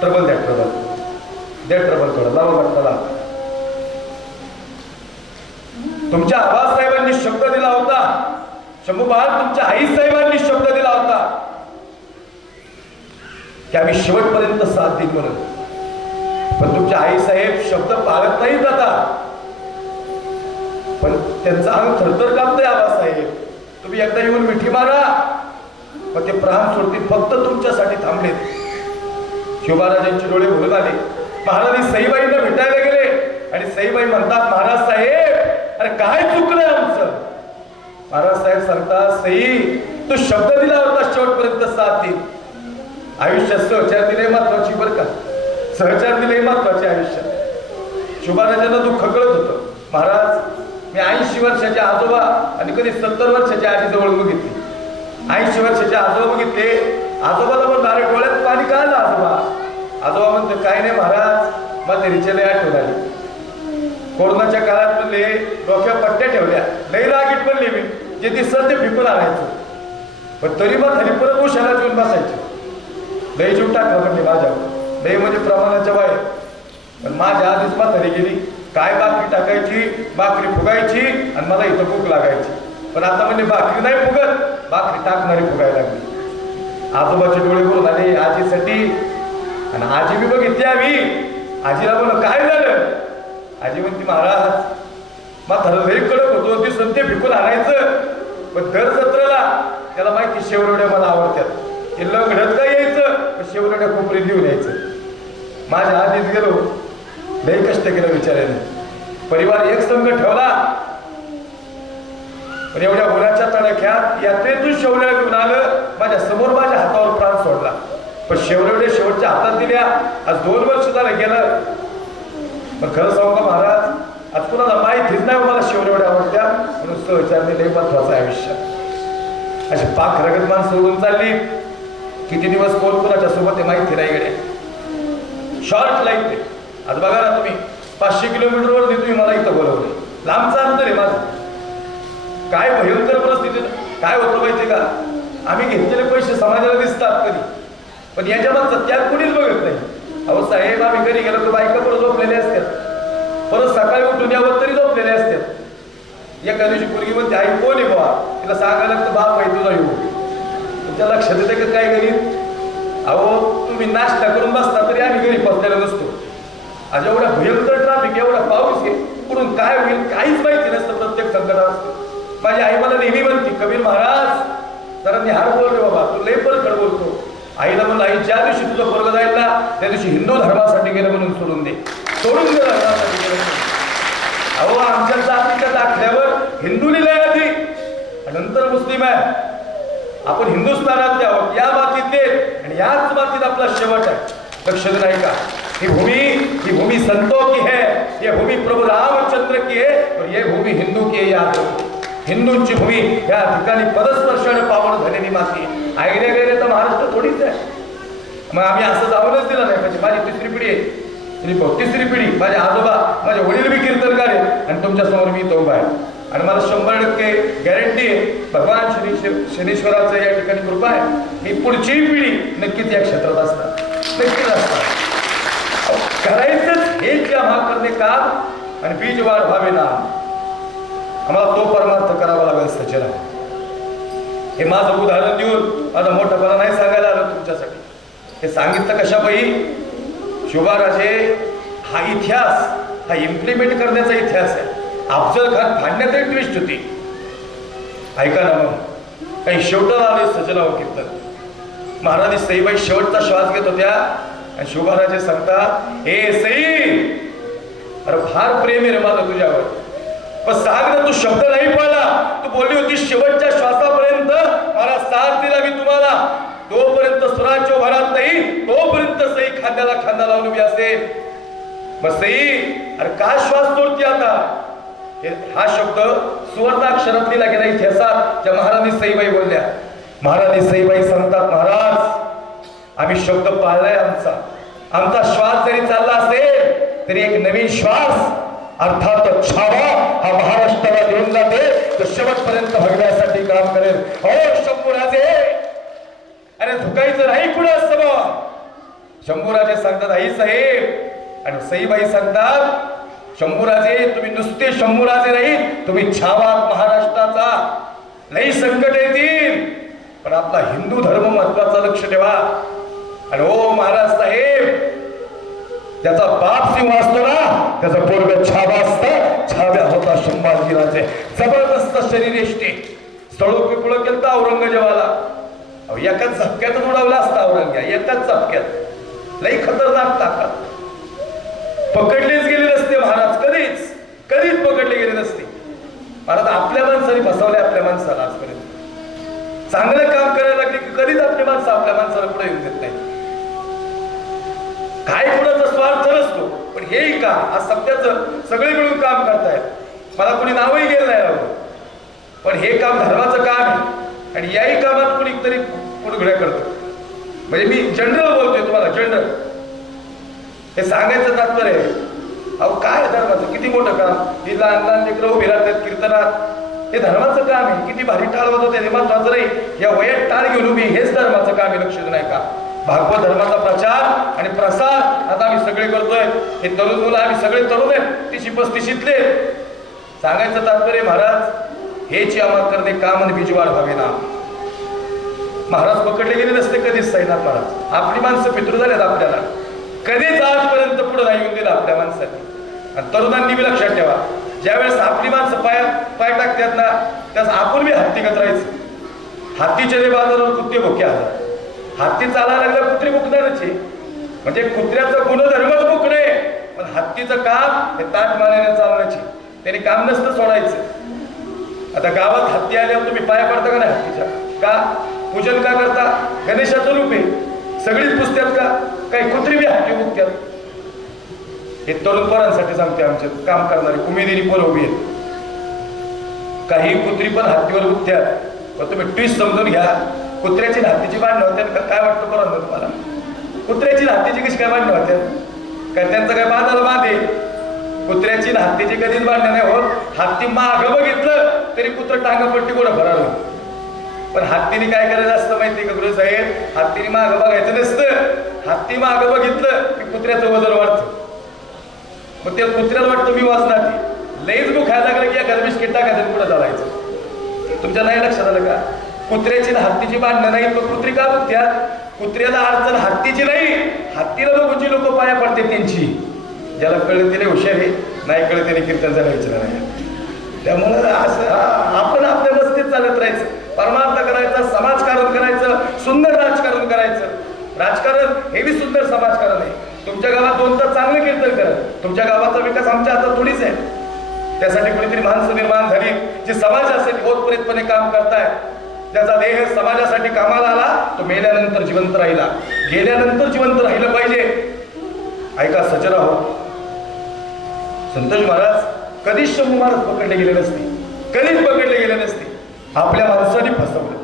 ट्रबल द्या ट्रबल थोडं लावा वाटला. तुमच्या आबासाहेबांनी शब्द दिला होता. शंभूबा तुमच्या आई साहेबांनी शब्द दिला होता की आम्ही शेवटपर्यंत साथ देईन म्हणून. पण तुमच्या आई साहेब शब्द पाळत नाहीत आता. पण त्यांचा अंग थरथर कापतोय आबासाहेब. तुम्ही एकदा येऊन मिठी मारा पण ते प्राण सोडतील. फक्त तुमच्यासाठी थांबलेत. शुभाराजांचे डोळे भरून आले. महाराणी सईबाईंना भेटायला गेले आणि सईबाई म्हणतात महाराज साहेब अरे काय चुकलंय आमचं. महाराज साहेब सांगतात सई तू शब्द दिला होता शेवटपर्यंत साथ देईल. आयुष्यात सहचार दिले महत्वाची बरं का. सहचार दिले महत्वाचे आयुष्यात. शुभाराजांना दुःख कळत होतं. महाराज मी 80 वर्षाचे आजोबा आणि कधी 70 वर्षाचे आजी जवळ बघितली. 80 वर्षाचे आजोबा बघितले. आजोबाला पण दारे डोळ्यात पाणी का आलं आजोबा. आजोबा म्हणतो काय नाही महाराज मला रिचेला आठवण आली. कोरोनाच्या काळात म्हणले डोक्या पट्ट्या ठेवल्या, लई रागीट म्हणले मी, जे दिसत ते फिकून आणायचं, पण तरी मग खाली परत उशाला घेऊन बसायचे. लई जीव टाकला म्हणले माझ्यावर, लई म्हणजे प्रमाणाच्या बाहेर. पण माझ्या आधीच म्हातारी गेली, काय भाकरी टाकायची, भाकरी फुगायची आणि मला इथं भूक लागायची. पण आता म्हणजे भाकरी नाही फुगत, भाकरी टाकणारी फुगायला लागली. आजोबाचे डोळे भरून आले आजीसाठी, आणि आजी बी बघितली आम्ही. आजीला म्हणलं काय झालं? आजी म्हणते महाराज म्हातारं लई कडक होतो, ती संते फिकून आणायचं, पण दर जत्रेला त्याला माहिती शेवरवड्या मला आवडतात, ते लंगडत काय यायचं, पण शेवरवड्या कोपरी देऊन यायचं. माझ्या आधीच गेलो, लई कष्ट केलं विचाराने, परिवार एक संघ ठेवला. पण एवढ्या उन्हाच्या तडाख्यात यात्रेतून शेवड्या घेऊन आलं, माझ्या समोर माझ्या हातावर प्राण सोडला. पण शेवरवड्या शेवटच्या हातात दिल्या. आज 2 वर्ष झालं गेलं. पण खरं सांगू का महाराज, आज कुणाला माहितीच नाही मला शेवरवड्या आवडत्या, म्हणून सहचारणे लई महत्वाचं आहे आयुष्यात. अशी पाक रगत माणसं सोडून चालली, किती दिवस कोण कुणाच्या सोबत हे माहिती नाही गेले. शॉर्ट लाईफ ते. आज बघा ना तुम्ही, 500 किलोमीटरवर तुम्ही मला इथं बोलवले, लांबचं अंतर आहे माझं. काय भयंकर परिस्थिती काय होतं माहितीये का, आम्ही घेतलेले पैसे समाजाला दिसतात कधी, पण याच्या मागचं त्याग कोणीच बघत नाही. अहो साहेब, आम्ही घरी गेलो तर बायका परत झोपलेले असतात, परत सकाळी उठून यावं तरी झोपलेले असतात. एका दिवशी मुलगी म्हणते आई कोण आहे बाबा, तिला सांगायला तर बाप आहे तुझा येऊ. तुमच्या लक्षात येते का काय घरी? अहो तुम्ही नाश्ता करून बसता तरी आम्ही घरी पोचलेलो नसतो. आज एवढा भयंकर ट्रॅफिक, एवढा पाऊस आहे, कुठून काय होईल काहीच माहिती नसतं, प्रत्येक संकटात असतं. माझी आई मला नेहमी म्हणते, कबीर महाराज जरा निहार बोल रे बाबा, तू लय परखड बोलतो. आईला म्हणलं आई, ज्या दिवशी तुझं पोरगं जाईल ना त्या दिवशी हिंदू धर्मासाठी गेलं म्हणून सोडून दे, सोडून दे धर्मासाठी गेलं. अहो आमच्या जातीच्या दाखल्यावर हिंदू लिहिलंय आधी, नंतर मुस्लिम आहे. आपण हिंदुस्थानातले आहोत, या मातीतले, आणि याच मातीत आपला शेवट आहे. लक्षात नाही का? ही भूमि संतों की है, ये भूमि प्रभु रामचंद्र की है, और ये भूमि हिंदू की है. याद रखो, हिंदूंची भूमी या ठिकाणी पदस्पर्शाने पावन झालेली माती. ऐकले गेले तर महाराष्ट्र थोडीच आहे. मग आम्ही असं जाऊनच दिलं नाही. म्हणजे माझी 3री पिढी आहे, 3री पिढी, माझे आजोबा, माझे वडील बी कीर्तनकार आहेत, आणि तुमच्या समोर मी तो आहे. आणि मला 100% गॅरंटी आहे, भगवान शनीश्वराचं या ठिकाणी कृपा आहे, ही पुढची पिढी नक्कीच या क्षेत्रात असतात, नक्कीच असतात. करायचंच हेच या करणे काम, आणि बीज वाढ व्हावे ना, आम्हाला तो परमार्थ करावा लागेल सचेला. हे माझं उदाहरण देऊन माझा मोठापणा नाही सांगायला आलं तुमच्यासाठी. हे सांगितलं कशापायी? शोभाराजे हा इतिहास, हा इम्प्लिमेंट करण्याचा इतिहास आहे. अफजल खान फाडण्यात एक ट्विस्ट होती. ऐका ना मग, काही शेवटाला आले सजनाव कीर्तन. महाराणी सईबाई शेवटचा श्वास घेत होत्या, आणि शोभाराजे सांगतात, ए सई, अरे फार प्रेम आहे रे माझं तुझ्यावर, पण सांग ना तू शब्द नाही पाळला. तू बोलली होती शेवटच्या श्वासापर्यंत मला साथ दिला मी तुम्हाला, तोपर्यंत स्वराज्य भरात नाही, तोपर्यंत सई खांद्याला खांदा लावून उभी असेल. मग सई, अरे काय श्वास तोडती आता? हा शब्द सुवर्णाक्षरात लिहिला गेला इतिहासात, ज्या महाराणी सईबाई बोलल्या. महाराणी सईबाई सांगतात, महाराज आम्ही शब्द पाळलाय, आमचा श्वास जरी चालला असेल तरी एक नवीन श्वास अर्थात छावा हा महाराष्ट्राला देऊन जाते, तो शेवटपर्यंत भगण्यासाठी काम करेल. हो शंभूराजे, अरे झुकायचं नाही कुणा समोर. शंभूराजे सांगतात, आई साहेब, आणि सईबाई सांगतात, शंभूराजे तुम्ही नुसते शंभूराजे नाही, तुम्ही छावा महाराष्ट्राचा. लई संकट येतील, पण आपला हिंदू धर्म महत्वाचा, लक्ष ठेवा. आणि ओ महाराज साहेब, ज्याचा बाप सिंह असतो ना, त्याचा पोरग छावा असतं. छाव्या होता संभाजीराजे, जबरदस्त शरीरेष्टी, स्थळू पिपळ केलं औरंगजेबाला. एकाच झपक्यातच उडवला असता औरंग्या, एकाच झपक्यात. लई खतरनाक ताकद. पकडलेच गेले नसते महाराज, कधीच पकडले गेले नसते महाराज. आपल्या माणसाने फसवले आपल्या माणसाला आजपर्यंत. चांगलं काम करायला लागले की कधीच आपली माणसं आपल्या माणसाला पुढे येऊन देत नाही. काय कुणाचा स्वार्थ नसतो, पण हेही काम आज सध्याचं सगळे मिळून काम करतायत. मला कोणी नावही गेलं नाही राहू, पण हे काम धर्माचं काम आहे, आणि याही कामात कोणीतरी पुढे करतो. म्हणजे मी जनरल बोलतोय तुम्हाला, जनरल. हे सांगायचं तात्पर्य आहे, अहो काय धर्माचं किती मोठं काम. ही लहान लहान लेकरं उभी राहतात कीर्तनात, हे धर्माचं काम आहे. किती भारी टाळ वाजवते हे महत्वाचं नाही. या वयात टाळ घेऊन उभी हेच धर्माचं काम आहे. लक्षात नाही का? भागवत धर्माचा प्रचार आणि प्रसार आता आम्ही सगळे करतोय. हे तरुण मुलं आम्ही सगळे तरुण आहेत, 30-35तले. सांगायचं तात्पर्य महाराज, हेची आम्हा करणे काम आणि बीजवाड व्हावे ना. महाराज पकडले गेले नसते कधीच साईनाथ महाराज. आपली माणसं पितृ झालेत आपल्याला, कधीच आजपर्यंत पुढे नाही येऊन दिलं आपल्या माणसांनी. आणि तरुणांनी बी लक्षात ठेवा, ज्यावेळेस आपली माणसं पाय टाकतात ना, त्यास आपण बी हत्ती करायचं. हत्तीचे जे बाजारावर कुत्ते भुके आहात. हत्ती चालायला लागला कुत्री भुकणारच आहे. म्हणजे कुत्र्याचं गुणधर्मच भुकणे, पण हत्तीचं काम हे ताट मानेने चालण्याचे. त्याने काम नसतं सोडायचं. आता गावात हत्ती आल्यावर तुम्ही पाया पडता का नाही हत्तीच्या? का पूजन का करता? गणेशाचं रूप आहे, सगळीच पुजतात का? काही कुत्री बी हत्ती भुकतात. हे तरुण पोरांसाठी सांगते, आमचे काम करणारे कुमेदिनी पोरं उभी आहेत. काही कुत्री पण हत्तीवर भुकतात. पण तुम्ही ट्विस्ट समजून घ्या, कुत्र्याची हत्तीची भांडणं होत्या. काय वाटतं पोरांना तुम्हाला? कुत्र्याची हत्तीची कशी काय भांडणं होत्या? काय त्यांचं काय बांधायला बांधे? कुत्र्याची हत्तीची कधीच भांडणं नाही होत. हत्ती मागं बघितलं तरी कुत्र टांगापट्टी गोडं फरार. पण हत्तीने काय करायचं असतं माहिती का गुरु साहेब? हत्तीने मागं बघायचं नसतं. हत्ती मागं बघितलं की कुत्र्याचं वजन वाढतं. मग त्या कुत्र्याला वाटतं मी वाचणार. लईच बुक खायला लागलं की एखादं बिस्किट टाकायचं पुढे चालायचं. तुमच्या नाही लक्षात आलं का? कुत्र्याची हत्तीची भांडणं नाही, पण कुत्री का बघत्या? कुत्र्याला अडचण हत्तीची नाही, हत्तीला बघूची लोक पाया पडते त्यांची. ज्याला कळलं त्याने हुशार आहे, नाही कळलं त्याने कीर्तन विचार नाही. त्यामुळे असं आपण आपल्या मस्तीत चालत राहायचं, परमार्थ करायचा, समाजकारण करायचं, सुंदर राजकारण करायचं. राजकारण हे बी सुंदर समाजकारण आहे. तुमच्या गावात 2 तास चांगलं कीर्तन करा. तुमच्या गावाचा विकास आमच्या हातात थोडीच आहे. त्यासाठी कोणीतरी माणसं निर्माण झाली जी समाजासाठी ओतप्रेतपणे काम करताय. ज्याचा देह समाजासाठी कामाला आला तो मेल्यानंतर जिवंत राहिला, गेल्यानंतर जिवंत राहिलं पाहिजे. ऐका सजरा हो, संतोष महाराज कधीच शंभू महाराज पकडले गेले नसते, कधीच पकडले गेले नसते. आपल्या माणसाने फसवलं.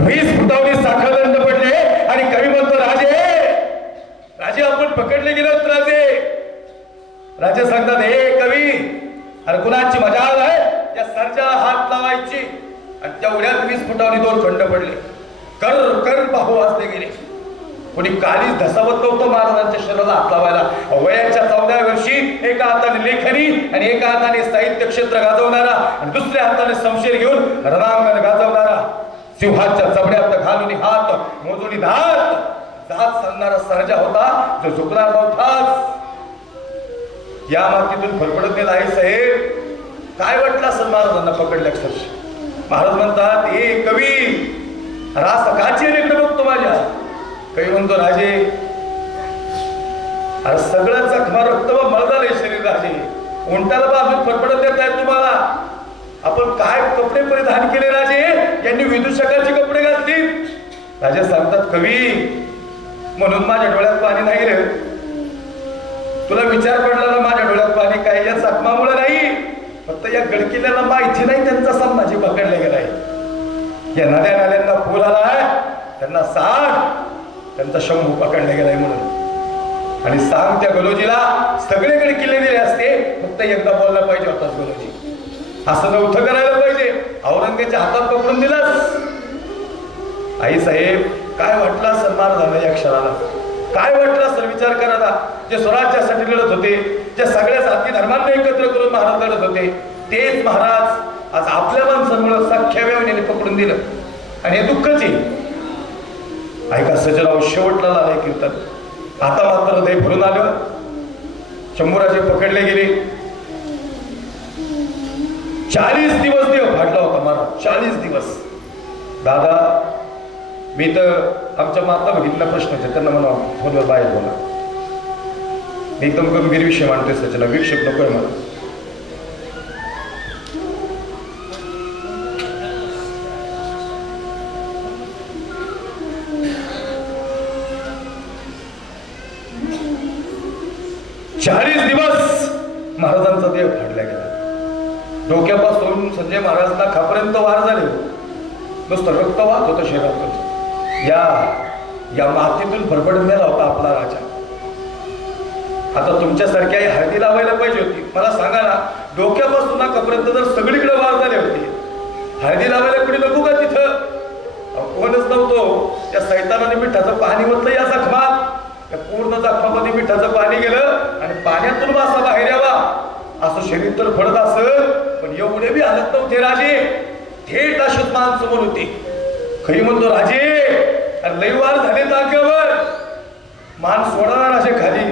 20 फुटावरी साखरदंड पडले आणि कवी म्हणतो राजे राजे आपण पकडले गेलो. राजे सांगतात हे कवी, अरे कुणाची मजाल आहे त्या सरच्याला हात लावायची. आणि त्या उड्यात 20 फुटावरी 2 खंड पडले. कर कर पाहू वाजले गेले. कोणी कालीच धसावत नव्हतं महाराजांच्या शरीराला हात लावायला. वयाच्या 14व्या वर्षी एका हाताने लेखनी आणि एका हाताने साहित्य क्षेत्र गाजवणारा आणि दुसऱ्या हाताने शमशेर घेऊन रणांगण गाजवणारा, सिंहाच्या चबड्यात घालून हात मोजून दात सांगणारा सर्जा होता जो झुकणार नव्हताच. या मातीतून फरफडत गेला आहे साहेब. काय वाटलं असं महाराजांना पकडल्या अक्षरशः. महाराज म्हणतात हे कवी रास काची इकडे बघतो माझ्या. कवी म्हणतो राजे अरे सगळं जखमा रक्त व मळदालय शरीर राजे. उंटाला बाजून फडफडत देत आहेत तुम्हाला. आपण काय कपडे परिधान केले राजे? यांनी विदूषकाचे कपडे घातले. राजे सांगतात कवी म्हणून माझ्या डोळ्यात पाणी नाही रे. तुला विचार पडला ना माझ्या डोळ्यात पाणी काय? या जखमामुळे नाही, फक्त या गडकिल्ल्याला माहिती नाही त्यांचा संभाजी पकडले गेलाय. या नद्या नाल्यांना पूर आलाय, त्यांना सांग त्यांचा शंभू पकडले गेलाय म्हणून. आणि सांग त्या गलोजीला सगळे गडकिल्ले दिले असते, फक्त एकदा बोलला पाहिजे होताच गलोजी. असं नव्हतं करायला पाहिजे. औरंगजेबाच्या हातात पकडून दिलास. आई साहेब काय वाटलं असं महाराजांना या क्षणाला? काय वाटलं असं विचार करा. जे स्वराज्यासाठी लढत होते, जे सगळ्या जाती धर्मांना एकत्र करून महाराज लढत होते, तेच महाराज आज आपल्या माणसांमुळे सख्या व्यवनेने पकडून दिलं. आणि हे दुःखच आहे. ऐका सजराव, शेवटला आलंय कीर्तन. आता मात्र दे भरून आलं. शंभूराजे पकडले गेले. 40 दिवस देव फाटला होता महाराज. 40 दिवस. दादा मी तर आमच्या माता भगिनीला प्रश्न होते, त्यांना म्हणा फोनवर बाहेर बोला. मी एकदम गंभीर विषय मांडतोय सचिला, विक्षेप नकोय मला. चाळीस दिवस महाराजांचा देह फाडला गेला. डोक्यापासून संजय महाराजांना खापर्यंत वार झाले. नुसतं रक्त वाहत होतं शरीरातून. या मातीतून फरफडून गेला होता आपला राजा. आता तुमच्यासारख्या हळदी लावायला पाहिजे होती. मला सांगा ना, डोक्यापासून नाकापर्यंत जर सगळीकडे वार झाले होते, हळदी लावायला कुणी नको का तिथं? कोणच नव्हतो. त्या सैतानाने मिठाचं पाणी ओतलं या जखमात. त्या पूर्ण जखमामध्ये मिठाचं पाणी गेलं आणि पाण्यातून वासा बाहेर यावा असं शरीर तर फडत असं, पण एवढे बी हालत नव्हते राजे. थेट अशीच माणसमोर होते. खरी म्हणतो राजे, लई वार झाले जागेवर, मान सोडणार असे खाली.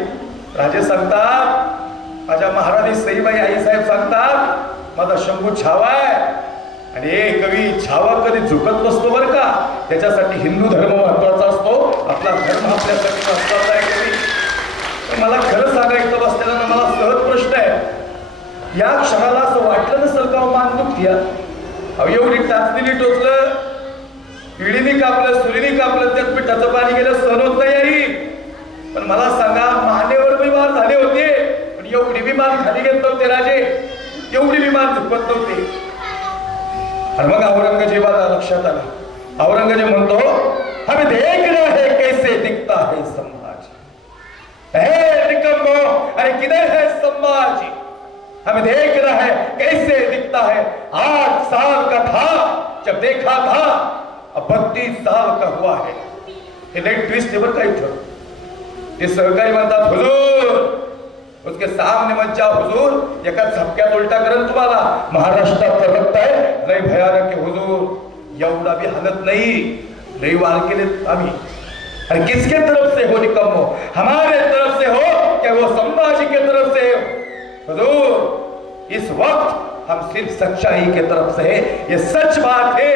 राजे सांगतात, माझ्या महाराणी सईबाई आईसाहेब सांगतात, माझा शंभू छावा आहे. आणि एक कवी छावा कधी झुकत नसतो बरं का. त्याच्यासाठी हिंदू धर्म महत्वाचा असतो, आपला धर्म आपल्यासाठी महत्वाचा आहे. कवी मला खरं सांगायचं बसलेला ना, मला सहज प्रश्न आहे. या क्षणाला असं वाटलं नसेल का मान दुखती? एवढी टाचणीने टोचलं, पिढीने कापलं, सुरीने कापलं, त्यात पिठाचं पाणी गेलं, सहन होत नाही आई. पण मला सांगा, मानेवर विमान झाले होते, पण एवढी विमान खाली घेत नव्हते राजे, एवढी विमान झुकत नव्हते. आणि मग औरंगजेबाला लक्षात आलं. औरंगजेब म्हणतो, हमें देख रहा है कैसे दिखता है समाज. हे निकम्मो, अरे किधर है समाज? हमें देख रहा है कैसे दिखता है. 8 साल का था जब देखा था, अब 32 साल का हुआ है. हे लाइट ट्विस्ट है बरं काही. ते सहकारी म्हणतात, हुजूर उसके सामने मत जाओ हुजूर, एका झपक्यात उलटा करेल तुम्हाला. महाराष्ट्रात तर रक्त आहे, लय भयानक आहे हुजूर, एवढा भी हालत नहीं, लय वार केले आम्ही. अरे किसके तरफ से हो निकम्मो? हमारे तरफ से हो क्या वो संभाजी के तरफ से हो? हुजूर इस वक्त हम सिर्फ सच्चाई के तरफ से है, ये सच बात है.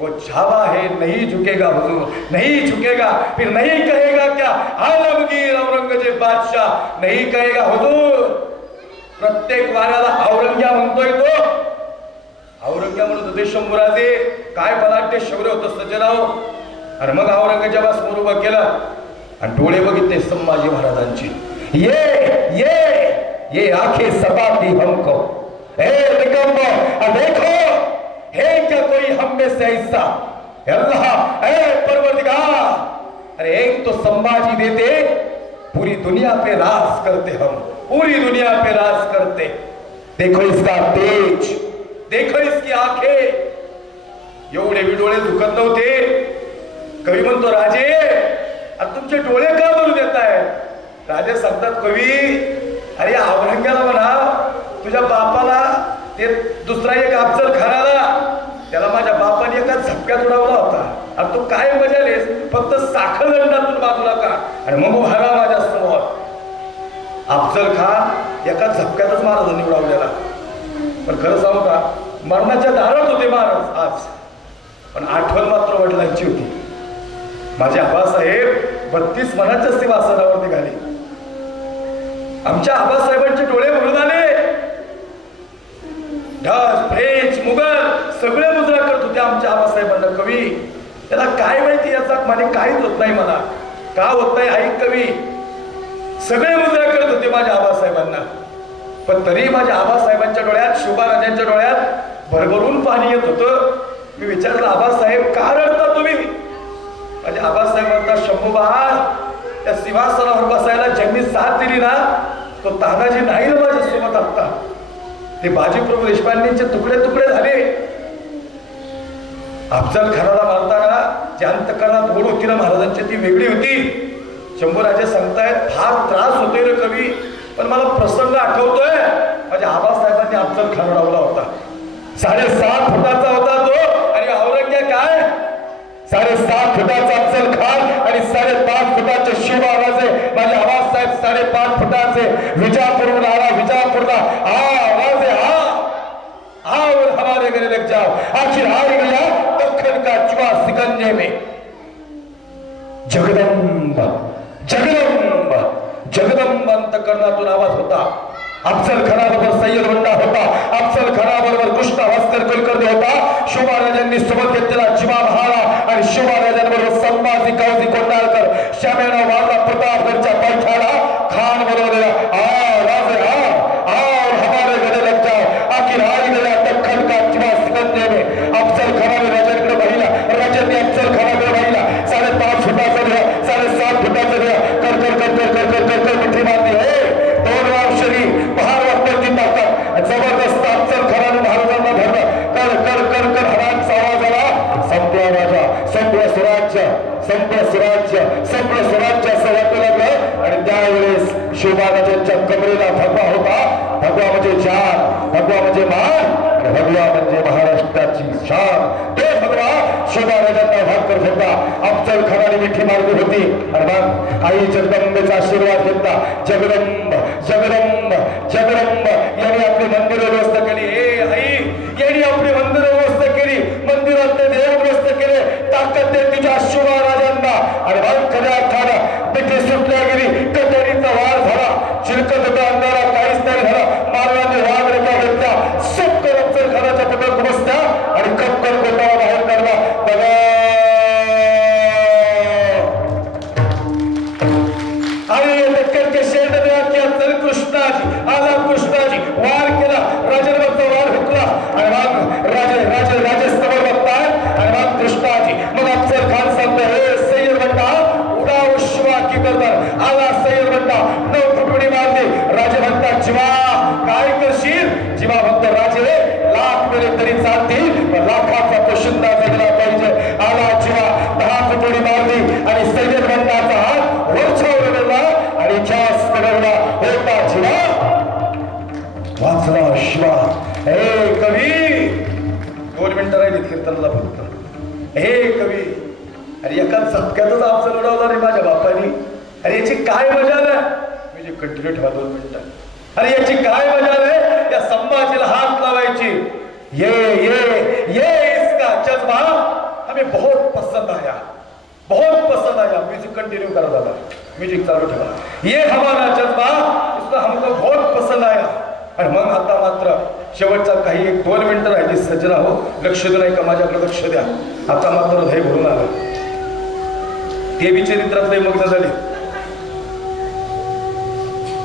वो छावा है, नहीं झुकेगा हुजूर, नहीं झुकेगा. फिर नहीं कहेगा क्या आलमगीर औरंगजेब बादशाह, नहीं कहेगा हुजूर. प्रत्येक वाऱ्याला औरंग्या म्हणतोय तो. औरंग्या म्हणत होते शंभूराजे, काय बलाढ्य शौर्य होतं सज्जनाव. आणि मग औरंगजेबासमोर उभं केलं आणि डोळे बघितले संभाजी महाराजांची. ये आंखें सताती हमको, ए निकम्मो, देखो है क्या कोई हम में से ऐसा? अल्लाह ए परवरदिगार, अरे एक तो संभाजी देते, पूरी दुनिया पे राज करते हम, पूरी दुनिया पे राज करते. देखो इसका तेज, देखो इसकी आंखें. एवढे बी डोळे दुखत नव्हते. कवी म्हणतो, राजे आता तुमचे डोळे का भरू देताय? राजे सांगतात, कवी अरे औरंग्याला म्हणा, तुझ्या बापाला ते दुसरा एक अफजल खानाला, त्याला माझ्या बापाने एका झपक्यात उडवला होता. आणि तो काय मजालेस, फक्त साखर दंडातून बाजूला का आणि मग उभारा माझ्या समोर. अफजल खान एका झपक्यातच महाराजांनी उडवलेला. पण खरं सांगू का, मरणाच्या दारात होते महाराज आज, पण आठवण मात्र वडिलांची होती. माझे आबासाहेब 32 मनाच्या सिंहासनावर निघाले. आमच्या आबासाहेबांचे डोळे भरून आले. डच, फ्रेंच, मुघल सगळे मुजरा करत होते आमच्या आबासाहेबांना. कवी त्याला काय माहिती याचा माने काहीच होत नाही. मला का होत नाही ऐक कवी, सगळे मुजरा करत होते माझ्या आबासाहेबांना. पण तरी माझ्या आबासाहेबांच्या डोळ्यात, शोभाराजांच्या डोळ्यात भरभरून पाणी येत होतं. मी विचारलं, आबासाहेब का रडता तुम्ही? माझे आबासाहेब म्हणतात, शंभूबा, त्या सिंहासनावर बसायला ज्यांनी साथ दिली ना, तो तानाजी नाही ना माझ्यासोबत आता. ते बाजीप्रभू देशपांडेंचे तुकडे तुकडे झाले. अफजल खानाला मारताना ज्या अंतकरणात ओढ होती ना महाराजांची, ती वेगळी होती. शंभूराजे सांगतायत, फार त्रास होतोय रे कवी, पण मला प्रसंग आठवतोय. माझ्या आबासाहेबांनी अफजल खान उडवला होता. 7.5 फुटाचा होता तो, आणि औरंग्या काय 7.5 फुटाचा अफजल खान आणि 5.5 फुटाचे शिवराजे. माझे आबासाहेब 5.5 फुटाचे. विजापूरहून आला, विजापूरला आवाज आओ और हमारे गले लग जाओ. आखिर आ गया दक्खन का जुआ सिकंजे में. जगदंब जगदंब जगदंब अंतकरणातून आवाज होता. अफजल खानाबरोबर सय्यद बंडा होता. अफजल खानाबरोबर कृष्णा भास्कर कुलकर्णी होता. शिवराजांनी सोबत घेतलेला जिमा महारा आणि शिवराजांबरोबर संभाजी गावजी कोंडाळकर, श्यामेराव वारला प्रतापगडच्या पायथ्याला खान बरोबर हमारे गले लग जाओ. आखिर आई गया दक्खन का जिमा सिकंजे में. अफजल खानाने राजांकडे पाहिला, राजांनी अफजल खानाकडे पाहिला. 5.5 फुटाचा दिला, 7.5 फुटाचा दिला. कर कर कर कर कर कर कर मिठी मारली. शिवबाबाच्या कमरेला भगवा होता. भगवा म्हणजे जान, भगवा म्हणजे मान, भगवा म्हणजे महाराष्ट्राची शान. ते भगवा शिवबाबांना भाकर होता. अफजल खानाने मिठी मारली होती आणि मग आई जगदंबेचा आशीर्वाद घेतला. जगदंब जगदंब जगदंब यांनी आपली मंदिर व्यवस्था केली. आई यांनी आपली मंदिर व्यवस्था केली. मंदिरातले देव व्यवस्था केले. ताकद दे तुझ्या शिवा राजांना. आणि मग खऱ्या अर्थानं मिठी सुटल्या गेली. कटेरीचा वार झाला. चिलकत होता अंधारा, काहीच नाही झाला. मारवाने वाघ रेखा घेतल्या. सत्तर अफजल खानाच्या पदक बसत्या आणि कप्पल गोटाला बाहेर काढला. बघा कृष्णाजी आला. कृष्णाजी वार केला. राजनवरचा वार हुकला आणि मग राजे समोर बघतात आणि मग कृष्णाजी मग अफजल खान सांगतो हे सय्यद बंडा उडाव शिवा की करतात. आला सय्यद बंडा. 9 फुटवडी मारली. राजे म्हणतात जीवा काय करशील. जीवा म्हणतो राजे लाख मेले तरी चालतील पण लाखाचा पोशिंदा जगला पाहिजे. आला जीवा 10 फुटवडी मारली आणि सय्यद बंडाचा हात वरछावर गेला आणि जास्त कडवला होता. जीवा वाचला शिवा. हे कवी 2 मिनिटं राहिली कीर्तनला फक्त. हे कवी अरे एका झटक्यातच अफजल उडवला रे माझ्या बापानी. अरे याची काय मजा आहे. म्हणजे कंटिन्यू ठेवा 2 मिनिटं. अरे याची काय मजा आहे. त्या संभाजीला हात लावायची. ये इसका जज्बा हमें बहुत पसंद आया, बहुत पसंद आया. म्यूजिक कंटिन्यू करा दादा. म्यूजिक चालू ठेवा. ये हमारा जज्बा इसका हमको बहुत पसंद आया. आणि मग आता मात्र शेवटचा काही 1-2 मिनिटं राहिली. सज्जना हो लक्ष देऊ नाही का माझ्याकडे लक्ष द्या. आता मात्र हे भरून आलं. ते विचरित्रातले मग्न झाले.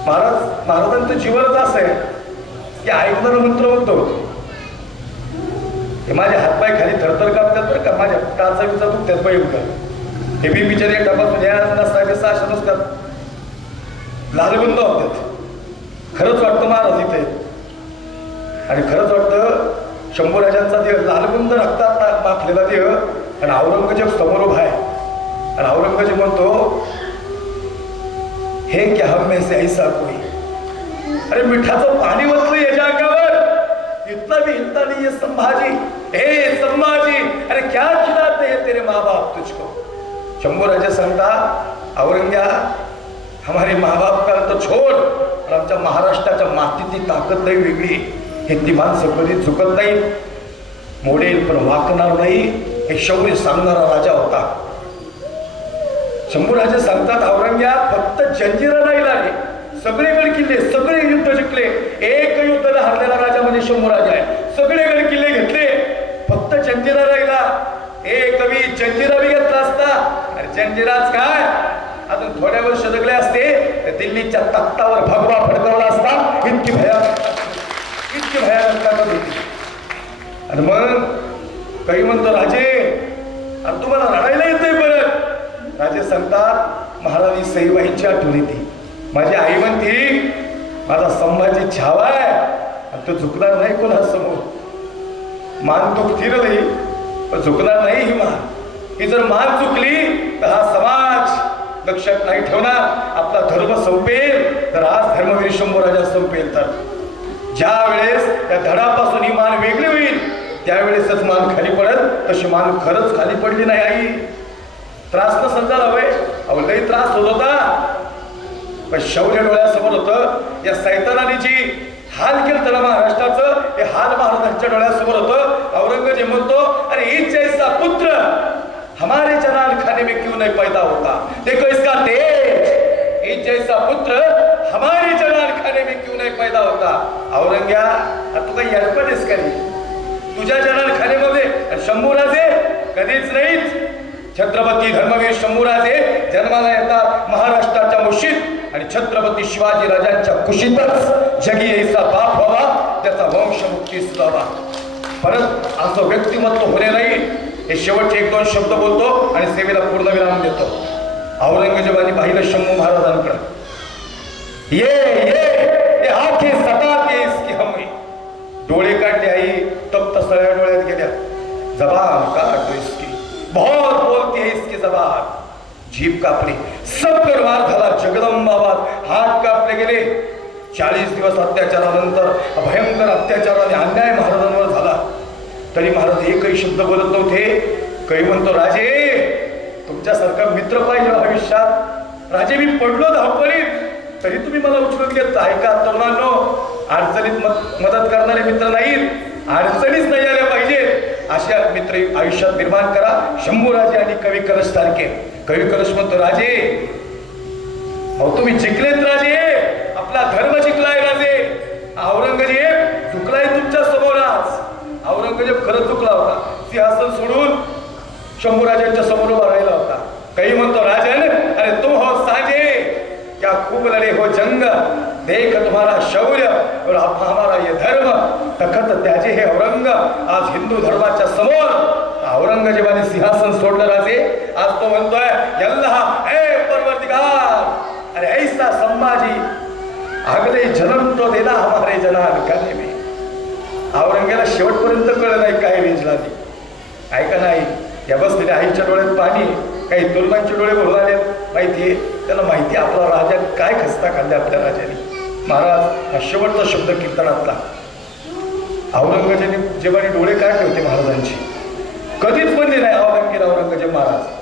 महाराजांचं जीवनच असं आहे की ऐकणारा मंत्र म्हणतो हे माझे हातपाय खाली थरथर कापतात बरं का. माझ्या टाचा विचा दुखतात पाय उठतात. हे बी बिचारे टापासून या नसतात अशा नसतात. लालबंद होतात. खरंच वाटतं महाराज इथे आणि खरंच वाटतं शंभूराजांचा देह लालबंद रक्तात माखलेला देह आणि औरंगजेब समोर उभा आहे. आणि औरंगजेब म्हणतो हे क्या हम में से ऐसा कोई. अरे मिठाचं पाणी वतलं याच्या अंगावर. इतना भी हिलता नहीं है संभाजी. हे संभाजी अरे क्या खिलाते हैं तेरे माँ बाप तुझको. शंभूराजे सांगता औरंग्या हमारे माँ बाप का तो छोड़. आमच्या महाराष्ट्राच्या मातीची ताकद नाही वेगळी. हे ती माणसं कधी चुकत नाही. मोडेल पण वाकणार नाही. हे शौर्य सांगणारा राजा होता. शंभूराजे सांगतात औरंग्या फक्त जंजिरा नाही लागले. सगळे गड किल्ले सगळे युद्ध जिंकले. एक युद्धाला हरलेला राजा म्हणजे शंभूराजा आहे. सगळे गड किल्ले घेतले. फक्त जंजिरा राहिला. एक कवी जंजिरा बी घेतला असता. अरे जंजिराच काय अजून थोड्या वर्ष जगले असते तर दिल्लीच्या तख्तावर भगवा फडकवला असता. इतकी भयानक ताकद होती. आणि मग काही म्हणतो राजे अरे तुम्हाला रडायला येतंय परत. राजे सांगतात महाराणी सईबाईंची आठवण येते. माझी आई म्हणती माझा संभाजी छावा आहे आणि तो झुकणार नाही कोणासमोर. मान दुखती नाही पण झुकणार नाही ही मान. ही जर मान चुकली तर हा समाज लक्षात नाही ठेवणार. आपला धर्म संपेल तर आज धर्मवीर शंभूराजा संपेल. तर ज्या वेळेस त्या धडापासून ही मान वेगळी होईल त्यावेळेसच मान खाली पडत. तशी मान खरंच खाली पडली नाही. आई त्रास न समजायला हवंय. अहो लई त्रास होत होता पण शौर्य डोळ्यासमोर होतं. या सैतानाने जी हाल केलं त्याला महाराष्ट्राचं हे हाल महाराजांच्या डोळ्यासमोर होतं. औरंगजेब म्हणतो अरे ईद जैसा पुत्र हमारे जनान खाने में क्यों नहीं पैदा होता. देखो इसका तेज. ईद जैसा पुत्र हमारे जनान खाने में क्यों नहीं पैदा होता. औरंग्या तू काही येडपणेस करी. तुझ्या जनान खानेमध्ये शंभूराजे कधीच नाहीत. छत्रपती धर्मवीर शंभूराजे जन्माला येतात महाराष्ट्राच्या मुशीत आणि छत्रपती शिवाजी राजांच्या कुशीतच जगी यायचा बाप व्हावा त्याचा वंश मुक्तीस लावा. परत असं व्यक्तिमत्व होणे नाही. हे शेवटचे 1-2 शब्द बोलतो आणि सेवेला पूर्ण विराम देतो. औरंगजेबाने पाहिलं शंभू महाराजांकडे. ये आंखें सताते इसकी हमें. डोळे काढले आई तप्त सळ्या डोळ्यात गेल्या. जबान काट दो इसकी बहुत बोलती है इसकी जबान. जीभ कापली. सब वार झाला. जगदंबाबाद हात कापले. कापले गेले. 40 दिवस अत्याचारानंतर भयंकर अत्याचाराने अन्याय महाराजांवर झाला. तरी महाराज एकही शब्द बोलत नव्हते. काही म्हणतो, राजे तुमच्यासारखा मित्र पाहिजे आयुष्यात. राजे मी पडलो धावपळीत तरी तुम्ही मला उचलून घेत. ऐका तरुणांनो, अडचणीत मदत करणारे मित्र नाहीत, अडचणीच नाही आल्या पाहिजेत अशा मित्र आयुष्यात निर्माण करा. शंभूराजे आणि कवी कलश सारखे. कवी कलश म्हणतो, राजे अहो तुम्ही जिंकलेत राजे, आपला धर्म जिंकलाय राजे. औरंगजेब चुकलाय तुमच्या समोरच. औरंगजेब खरंच चुकला होता. सिंहासन सोडून शंभूराजांच्या समोर उभा राहिला होता. काही म्हणतो, राजन अरे तुम हो साजे, क्या खूब लड़े हो जंग, देख तुम्हारा शौर्य और हमारा ये धर्म, तखत त्याजे हे औरंग. आज हिंदू धर्माच्या समोर औरंगजेबाने सिंहासन सोडलं राजे. आज तो म्हणतोय, अल्लाह ए परवरदिगार, अरे ऐसा संभाजी अगले जन्म तो देना हमारे जनान करने में. औरंगजेबाला शेवटपर्यंत कळलं नाही काय रेंजला ती. ऐका नाही, या बसलेल्या आईच्या डोळ्यात पाणी, काही तरुणांचे डोळे भरून आले. माहितीये त्यांना माहिती आपला राजा काय खस्ता खाल्ले आपल्या राजाने. महाराज हा शेवटचा शब्द कीर्तनातला. औरंगजेबाने डोळे काय ठेवते महाराजांची. कधीच म्हणले नाही औरंगजेब महाराज.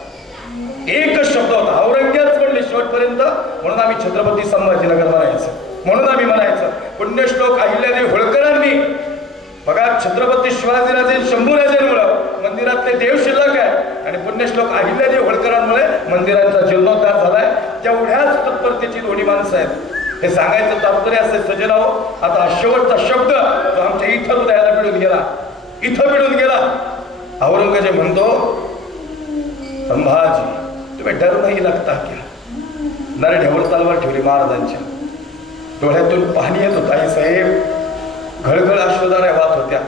एकच शब्द होता, औरंगजेबच म्हणले शेवटपर्यंत. म्हणून आम्ही छत्रपती संभाजीनगर म्हणायचं. म्हणून आम्ही म्हणायचं पुण्यश्लोक अहिल्यादेवी होळकरांनी बघा, छत्रपती शिवाजीराजे शंभूराजांमुळं मंदिरातले देव शिल्लक आहे आणि पुण्यश्लोक अहिल्यादेवी होळकरांमुळे मंदिरांचा जीर्णोद्धार झालाय. तेवढ्याच तत्परतेची दोन्ही माणसं आहेत. हे सांगायचं तात्पर्य असे सजनाओ, आता शेवटचा शब्द जो आमच्या इथं हृदयाला पिळून गेला, इथं पिळून गेला. औरंगजेब म्हणतो, संभाजी तुम्ही डर नाही लागता क्या. नरड्यावर तलवार ठेवली महाराजांच्या. डोळ्यातून पाणी येत होतं. आई साहेब घळघळ अश्रुधारा वाहत होत्या.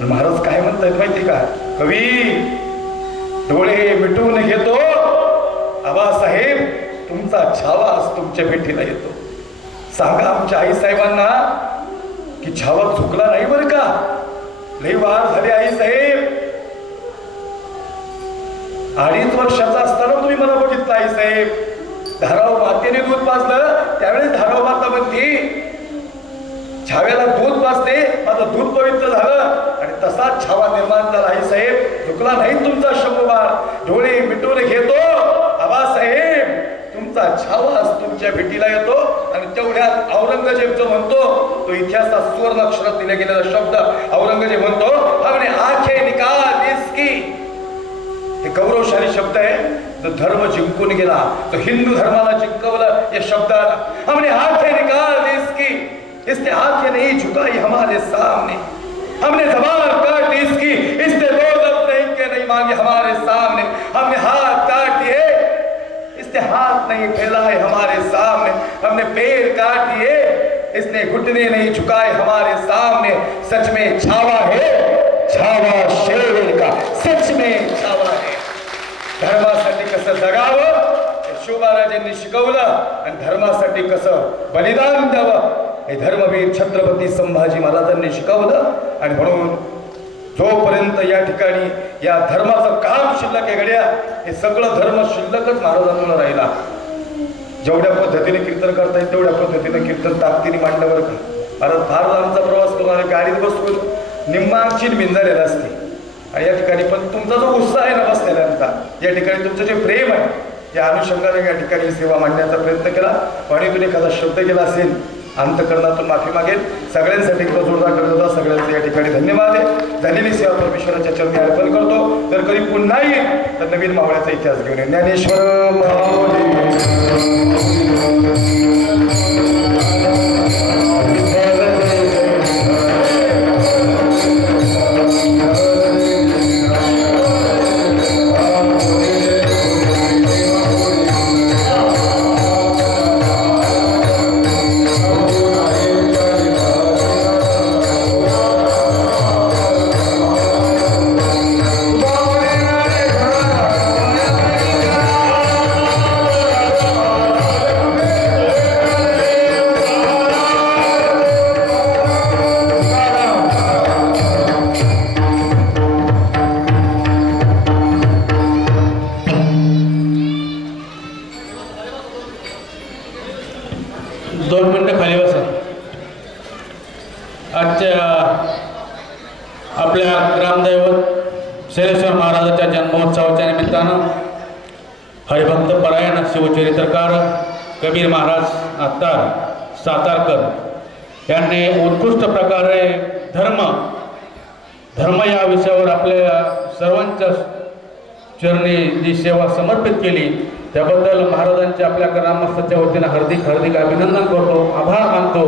महाराज काय म्हणतायत माहिती का, कवी डोळे मिटवून घेतो आबासाहेब, तुमचा छावा आज तुमच्या भेटीला येतो. सांगा आमच्या आई साहेबांना की छावा चुकला नाही बरं का. लई वार झाले आई साहेब. 2.5 वर्षाचा असताना तुम्ही मला बघितलं आई साहेब. धाराव मातेने दूध पाजलं त्यावेळेस धाराव माता म्हणती, छाव्याला दूध पाजते, माझं दूध पवित्र झालं. आणि तसाच छावा निर्माण झाला आई साहेब. चुकला नाही तुमचा शंभूबाळ. डोळे मिटून घेतो आबासाहेब, तुमचा छावा तुमच्या भेटीला येतो. आणि तेवढ्यात औरंगजेब जो म्हणतो, तो इतिहासात सुवर्ण अक्षरात दिला गेलेला शब्द औरंगजेब म्हणतो, हमने आंखें निकाल इसकी. हे गौरवशाली शब्द आहे. जो धर्म जिंकून गेला, तो हिंदू धर्माला जिंकवलं या शब्दाला. हमने आंखें निकाल इसकी, इसने आंखें नहीं झुकाई हमारे सामने. हमने जबान काट इसकी, इसने 2 लफ्ज़ नहीं के नहीं मांगे हमारे सामने. हमने हाथ काट दिए, इसने हाथ नहीं फैलाए हमारे सामने. हमने पैर काट दिए, इसने घुटने नहीं झुकाए हमारे सामने. सच में छावा है, छावा शेर का सच में छावा है. धर्मासाठी कसं जगावं शिवबाराजांनी शिकवलं आणि धर्मासाठी कसं बलिदान द्यावं हे धर्मवीर छत्रपती संभाजी महाराजांनी शिकवलं. आणि म्हणून जोपर्यंत या ठिकाणी या धर्माचं काम शिल्लक आहे गड्या, हे सगळं धर्म शिल्लकच महाराजांमुळे राहिला. जेवढ्या पद्धतीने कीर्तन करता येईल तेवढ्या पद्धतीने कीर्तन ताकदीने मांडल्यावर का महाराज फार लांबचा प्रवास करून आणि गाडीत बसून निम्मांची मिंजालेला असते. आणि या ठिकाणी पण तुमचा जो उत्साह आहे ना बसलेल्यांचा, या ठिकाणी तुमचं जे प्रेम आहे त्या अनुषंगाने या ठिकाणी सेवा मांडण्याचा प्रयत्न केला. वाणीतून एखादा शब्द केला असेल अंतकरणातून माफी मागेल. सगळ्यांसाठी जोरदार करत होता. सगळ्यांचे या ठिकाणी धन्यवाद आहे. झालेली सेवा परमेश्वराच्या चरणी अर्पण करतो. तर कधी पुन्हा येईल तर नवीन मावळ्याचा इतिहास घेऊन येईल. ज्ञानेश्वर महाराजाच्या जन्मोत्सवाच्या निमित्तानं हरिभक्त परायण शिवचरित्रकार कबीर महाराज आत्तार सातारकर यांनी उत्कृष्ट प्रकारे धर्म या विषयावर आपल्या सर्वांच्या चरणी जी सेवा समर्पित केली त्याबद्दल महाराजांचे आपल्या ग्रामस्थांच्या वतीनं हार्दिक अभिनंदन करतो, आभार मानतो.